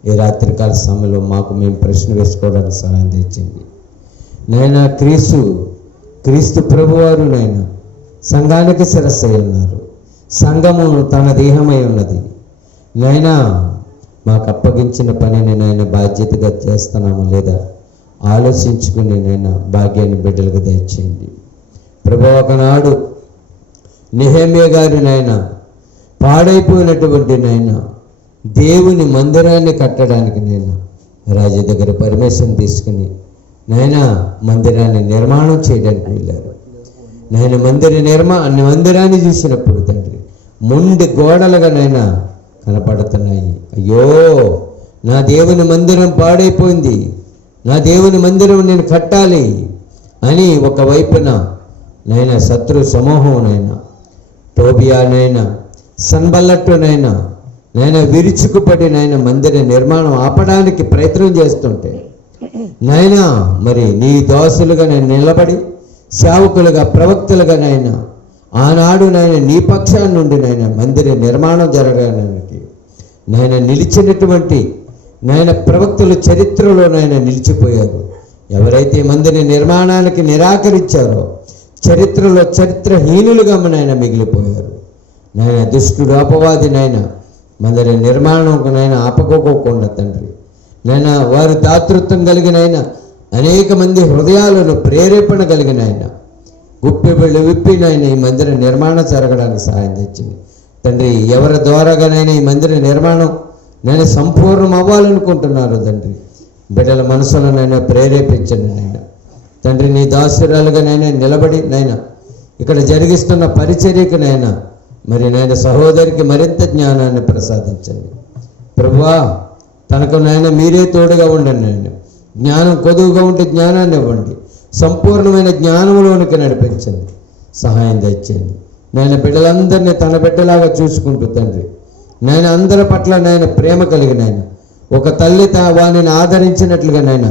ఈ రాత్రికాల సమయంలో మాకు మేము ప్రశ్న వేసుకోవడానికి సహాయం తెచ్చింది నాయన. క్రీస్తు ప్రభువారు నాయన సంఘానికి శిరస్సు ఉన్నారు. సంఘము తన దేహమై ఉన్నది నాయన. మాకు అప్పగించిన పనిని నాయన బాధ్యతగా చేస్తున్నాము లేదా ఆలోచించుకుని నాయన భాగ్యాన్ని బిడ్డలకు దయచేయండి ప్రభు. ఒకనాడు నెహెమ్యా గారి నాయన పాడైపోయినటువంటి నాయన దేవుని మందిరాన్ని కట్టడానికి నాయన రాజు దగ్గర పర్మిషన్ తీసుకుని నాయన మందిరాన్ని నిర్మాణం చేయడానికి వెళ్ళారు. నాయన మందిరాన్ని చూసినప్పుడు తండ్రి మొండి గోడలుగా నాయన కనపడుతున్నాయి. అయ్యో, నా దేవుని మందిరం పాడైపోయింది, నా దేవుని మందిరం నేను కట్టాలి అని ఒకవైపున నాయన శత్రు సమూహం నాయన టోబియా నాయన సన్బల్లట్టు నాయన విరుచుకుపడి నాయన మందిర నిర్మాణం ఆపడానికి ప్రయత్నం చేస్తుంటే నాయన మరి నీ దాసులుగా నేను నిలబడి సేవకులుగా ప్రవక్తలుగా నాయన ఆనాడు నాయన నీ పక్షాన్ని నుండి నాయన మందిర నిర్మాణం జరగడానికి నాయన నిలిచినటువంటి నాయన ప్రవక్తలు చరిత్రలో నాయన నిలిచిపోయారు. ఎవరైతే మందిర నిర్మాణానికి నిరాకరించారో చరిత్రలో చరిత్రహీనులుగా నాయన మిగిలిపోయారు. నాయన దుష్టుడు అపవాది నాయన మందిర నిర్మాణం నాయన ఆపకోకుండా తండ్రి నాయన వారు దాతృత్వం కలిగిన ఆయన అనేక మంది హృదయాలను ప్రేరేపణ కలిగిన ఆయన గుప్పెబిళ్ళు విప్పినైనా ఈ మందిర నిర్మాణం జరగడానికి సహాయం తెచ్చింది తండ్రి. ఎవరి ద్వారాగానైనా ఈ మందిర నిర్మాణం నేను సంపూర్ణం అవ్వాలనుకుంటున్నారు తండ్రి. బిడ్డల మనసులనైనా ప్రేరేపించండి నాయన తండ్రి. నీ దాసురాలుగా నైనా నిలబడి నైనా ఇక్కడ జరిగిస్తున్న పరిచర్యకు నైనా మరి నాయన సహోదరికి మరింత జ్ఞానాన్ని ప్రసాదించండి ప్రభువా. తనకు నాయన మీరే తోడుగా ఉండండి నాయన. జ్ఞానం కొదువుగా ఉంటే జ్ఞానాన్ని ఇవ్వండి, సంపూర్ణమైన జ్ఞానంలోనికి నడిపించండి, సహాయం తెచ్చండి నాయన. బిడ్డలందరినీ తన బిడ్డలాగా చూసుకుంటూ తండ్రి నాయన అందరి పట్ల నాయన ప్రేమ కలిగిన ఆయన ఒక తల్లి వారిని ఆదరించినట్లుగా నాయన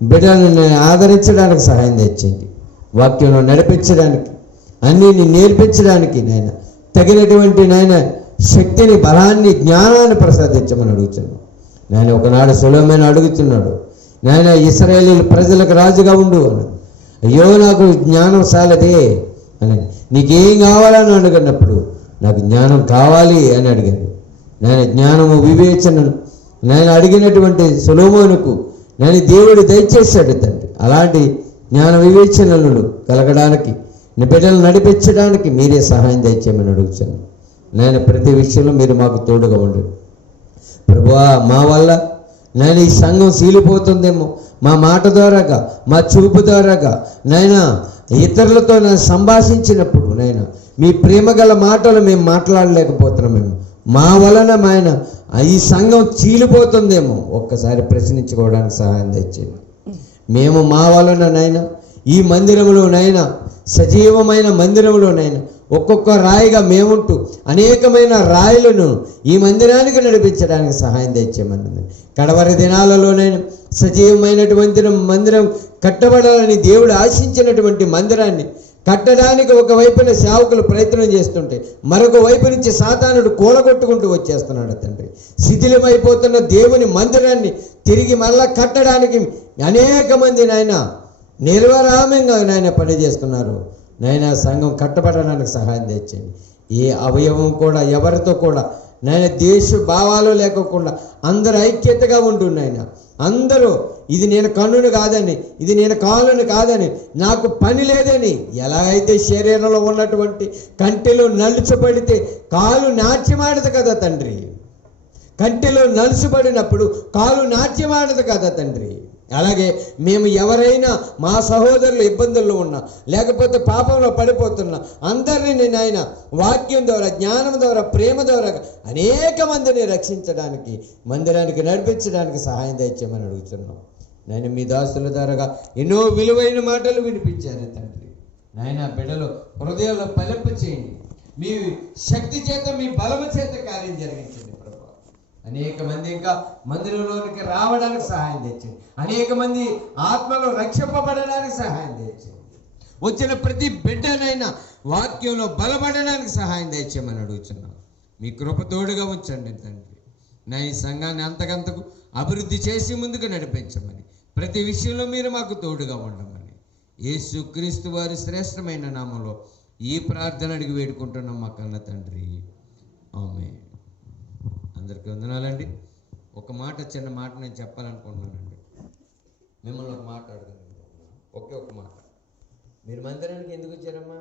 బిడ్డలను ఆదరించడానికి సహాయం తెచ్చండి. వాక్యంలో నడిపించడానికి అన్నిని నేర్పించడానికి నాయన తగినటువంటి నాయన శక్తిని, బలాన్ని, జ్ఞానాన్ని ప్రసాదించమని అడుగుతున్నాను నాయన. ఒకనాడు సొలొమోను అడుగుతున్నాడు నాయన ఇశ్రాయేలీయుల ప్రజలకు రాజుగా ఉండు అని. అయ్యో నాకు జ్ఞానం చాలదే అని. నీకేం కావాలని అడిగినప్పుడు నాకు జ్ఞానం కావాలి అని అడిగాను నాయన. జ్ఞానము వివేచనను నేను అడిగినటువంటి సొలొమోనుకు నేను దేవుడు దయచేశాడు తండ్రి. అలాంటి జ్ఞాన వివేచనలు కలగడానికి నీ బిడ్డలు నడిపించడానికి మీరే సహాయం దయచేయమని అడుగుతాను నేను. ప్రతి విషయంలో మీరు మాకు తోడుగా ఉండండి ప్రభువా. మా వల్ల నేను ఈ సంఘం సీలిపోతుందేమో, మా మాట ద్వారాగా, మా చూపు ద్వారాగా నైనా ఇతరులతో నేను సంభాషించినప్పుడు నైనా మీ ప్రేమ గల మాటలు మేము మాట్లాడలేకపోతున్నామేమో, మా వలన ఆయన ఈ సంఘం చీలిపోతుందేమో ఒక్కసారి ప్రశ్నించుకోవడానికి సహాయం తెచ్చేది. మేము మా వలన నైనా ఈ మందిరంలోనైనా సజీవమైన మందిరంలోనైనా ఒక్కొక్క రాయిగా మేముంటూ అనేకమైన రాయిలను ఈ మందిరానికి నడిపించడానికి సహాయం తెచ్చేమన్నది. కడవరి దినాలలోనైనా సజీవమైనటువంటి మందిరం కట్టబడాలని దేవుడు ఆశించినటువంటి మందిరాన్ని కట్టడానికి ఒకవైపున సేవకులు ప్రయత్నం చేస్తుంటే మరొక వైపు నుంచి సాతానుడు కూలగొట్టుకుంటూ వచ్చేస్తున్నాడు తండ్రి. శిథిలమైపోతున్న దేవుని మందిరాన్ని తిరిగి మళ్ళా కట్టడానికి అనేక మంది నాయన నిర్వరామంగా నాయన పనిచేస్తున్నారు నాయన. సంఘం కట్టబడడానికి సహాయం తెచ్చండి. ఏ అవయవం కూడా ఎవరితో కూడా నాయన దేశ భావాలు లేకోకుండా అందరూ ఐక్యతగా ఉంటున్నాయన. అందరూ ఇది నేను కన్నును కాదని, ఇది నేను కాలుని కాదని, నాకు పని లేదని, ఎలాగైతే శరీరంలో ఉన్నటువంటి కంటిలో నలుచుపడితే కాలు నాట్యమాడదు కదా తండ్రి. కంటిలో నలుసుపడినప్పుడు కాలు నాట్యమాడదు కదా తండ్రి. అలాగే మేము ఎవరైనా మా సహోదరులు ఇబ్బందుల్లో ఉన్నా లేకపోతే పాపంలో పడిపోతున్నా అందరినీ నాయన వాక్యం ద్వారా, జ్ఞానం ద్వారా, ప్రేమ ద్వారా అనేక మందిని రక్షించడానికి మందిరానికి నడిపించడానికి సహాయం దయచేయమని అడుగుతున్నాం నాయన. మీ దాసుల ద్వారాగా ఎన్నో విలువైన మాటలు వినిపించారు తండ్రి నాయన. బిడ్డలు హృదయంలో పలింపు చేయండి, మీ శక్తి చేత, మీ బలము చేత కార్యం జరిగించండి. అనేక మంది ఇంకా మందిరంలోనికి రావడానికి సహాయం తెచ్చండి. అనేక మంది ఆత్మలో రక్షింపబడడానికి సహాయం తెచ్చండి. వచ్చిన ప్రతి బిడ్డనైనా వాక్యంలో బలపడడానికి సహాయం తెచ్చామని అడుగుతున్నాం. మీ కృప తోడుగా ఉంచండి తండ్రి. నా ఈ సంఘాన్ని అంతకంతకు అభివృద్ధి చేసి ముందుకు నడిపించమని, ప్రతి విషయంలో మీరు మాకు తోడుగా ఉండమని యేసు క్రీస్తు వారి శ్రేష్టమైన నామంలో ఈ ప్రార్థన అడిగి వేడుకుంటున్నాం మా కన్న తండ్రి. ఆమేన్. అందరికీ వందనాలండి. ఒక మాట, చిన్న మాట నేను చెప్పాలనుకుంటున్నానండి. మిమ్మల్ని ఒక మాట అడుగుతున్నాను, ఒకే ఒక మాట. మీరు మందిరానికి ఎందుకు వచ్చారమ్మా?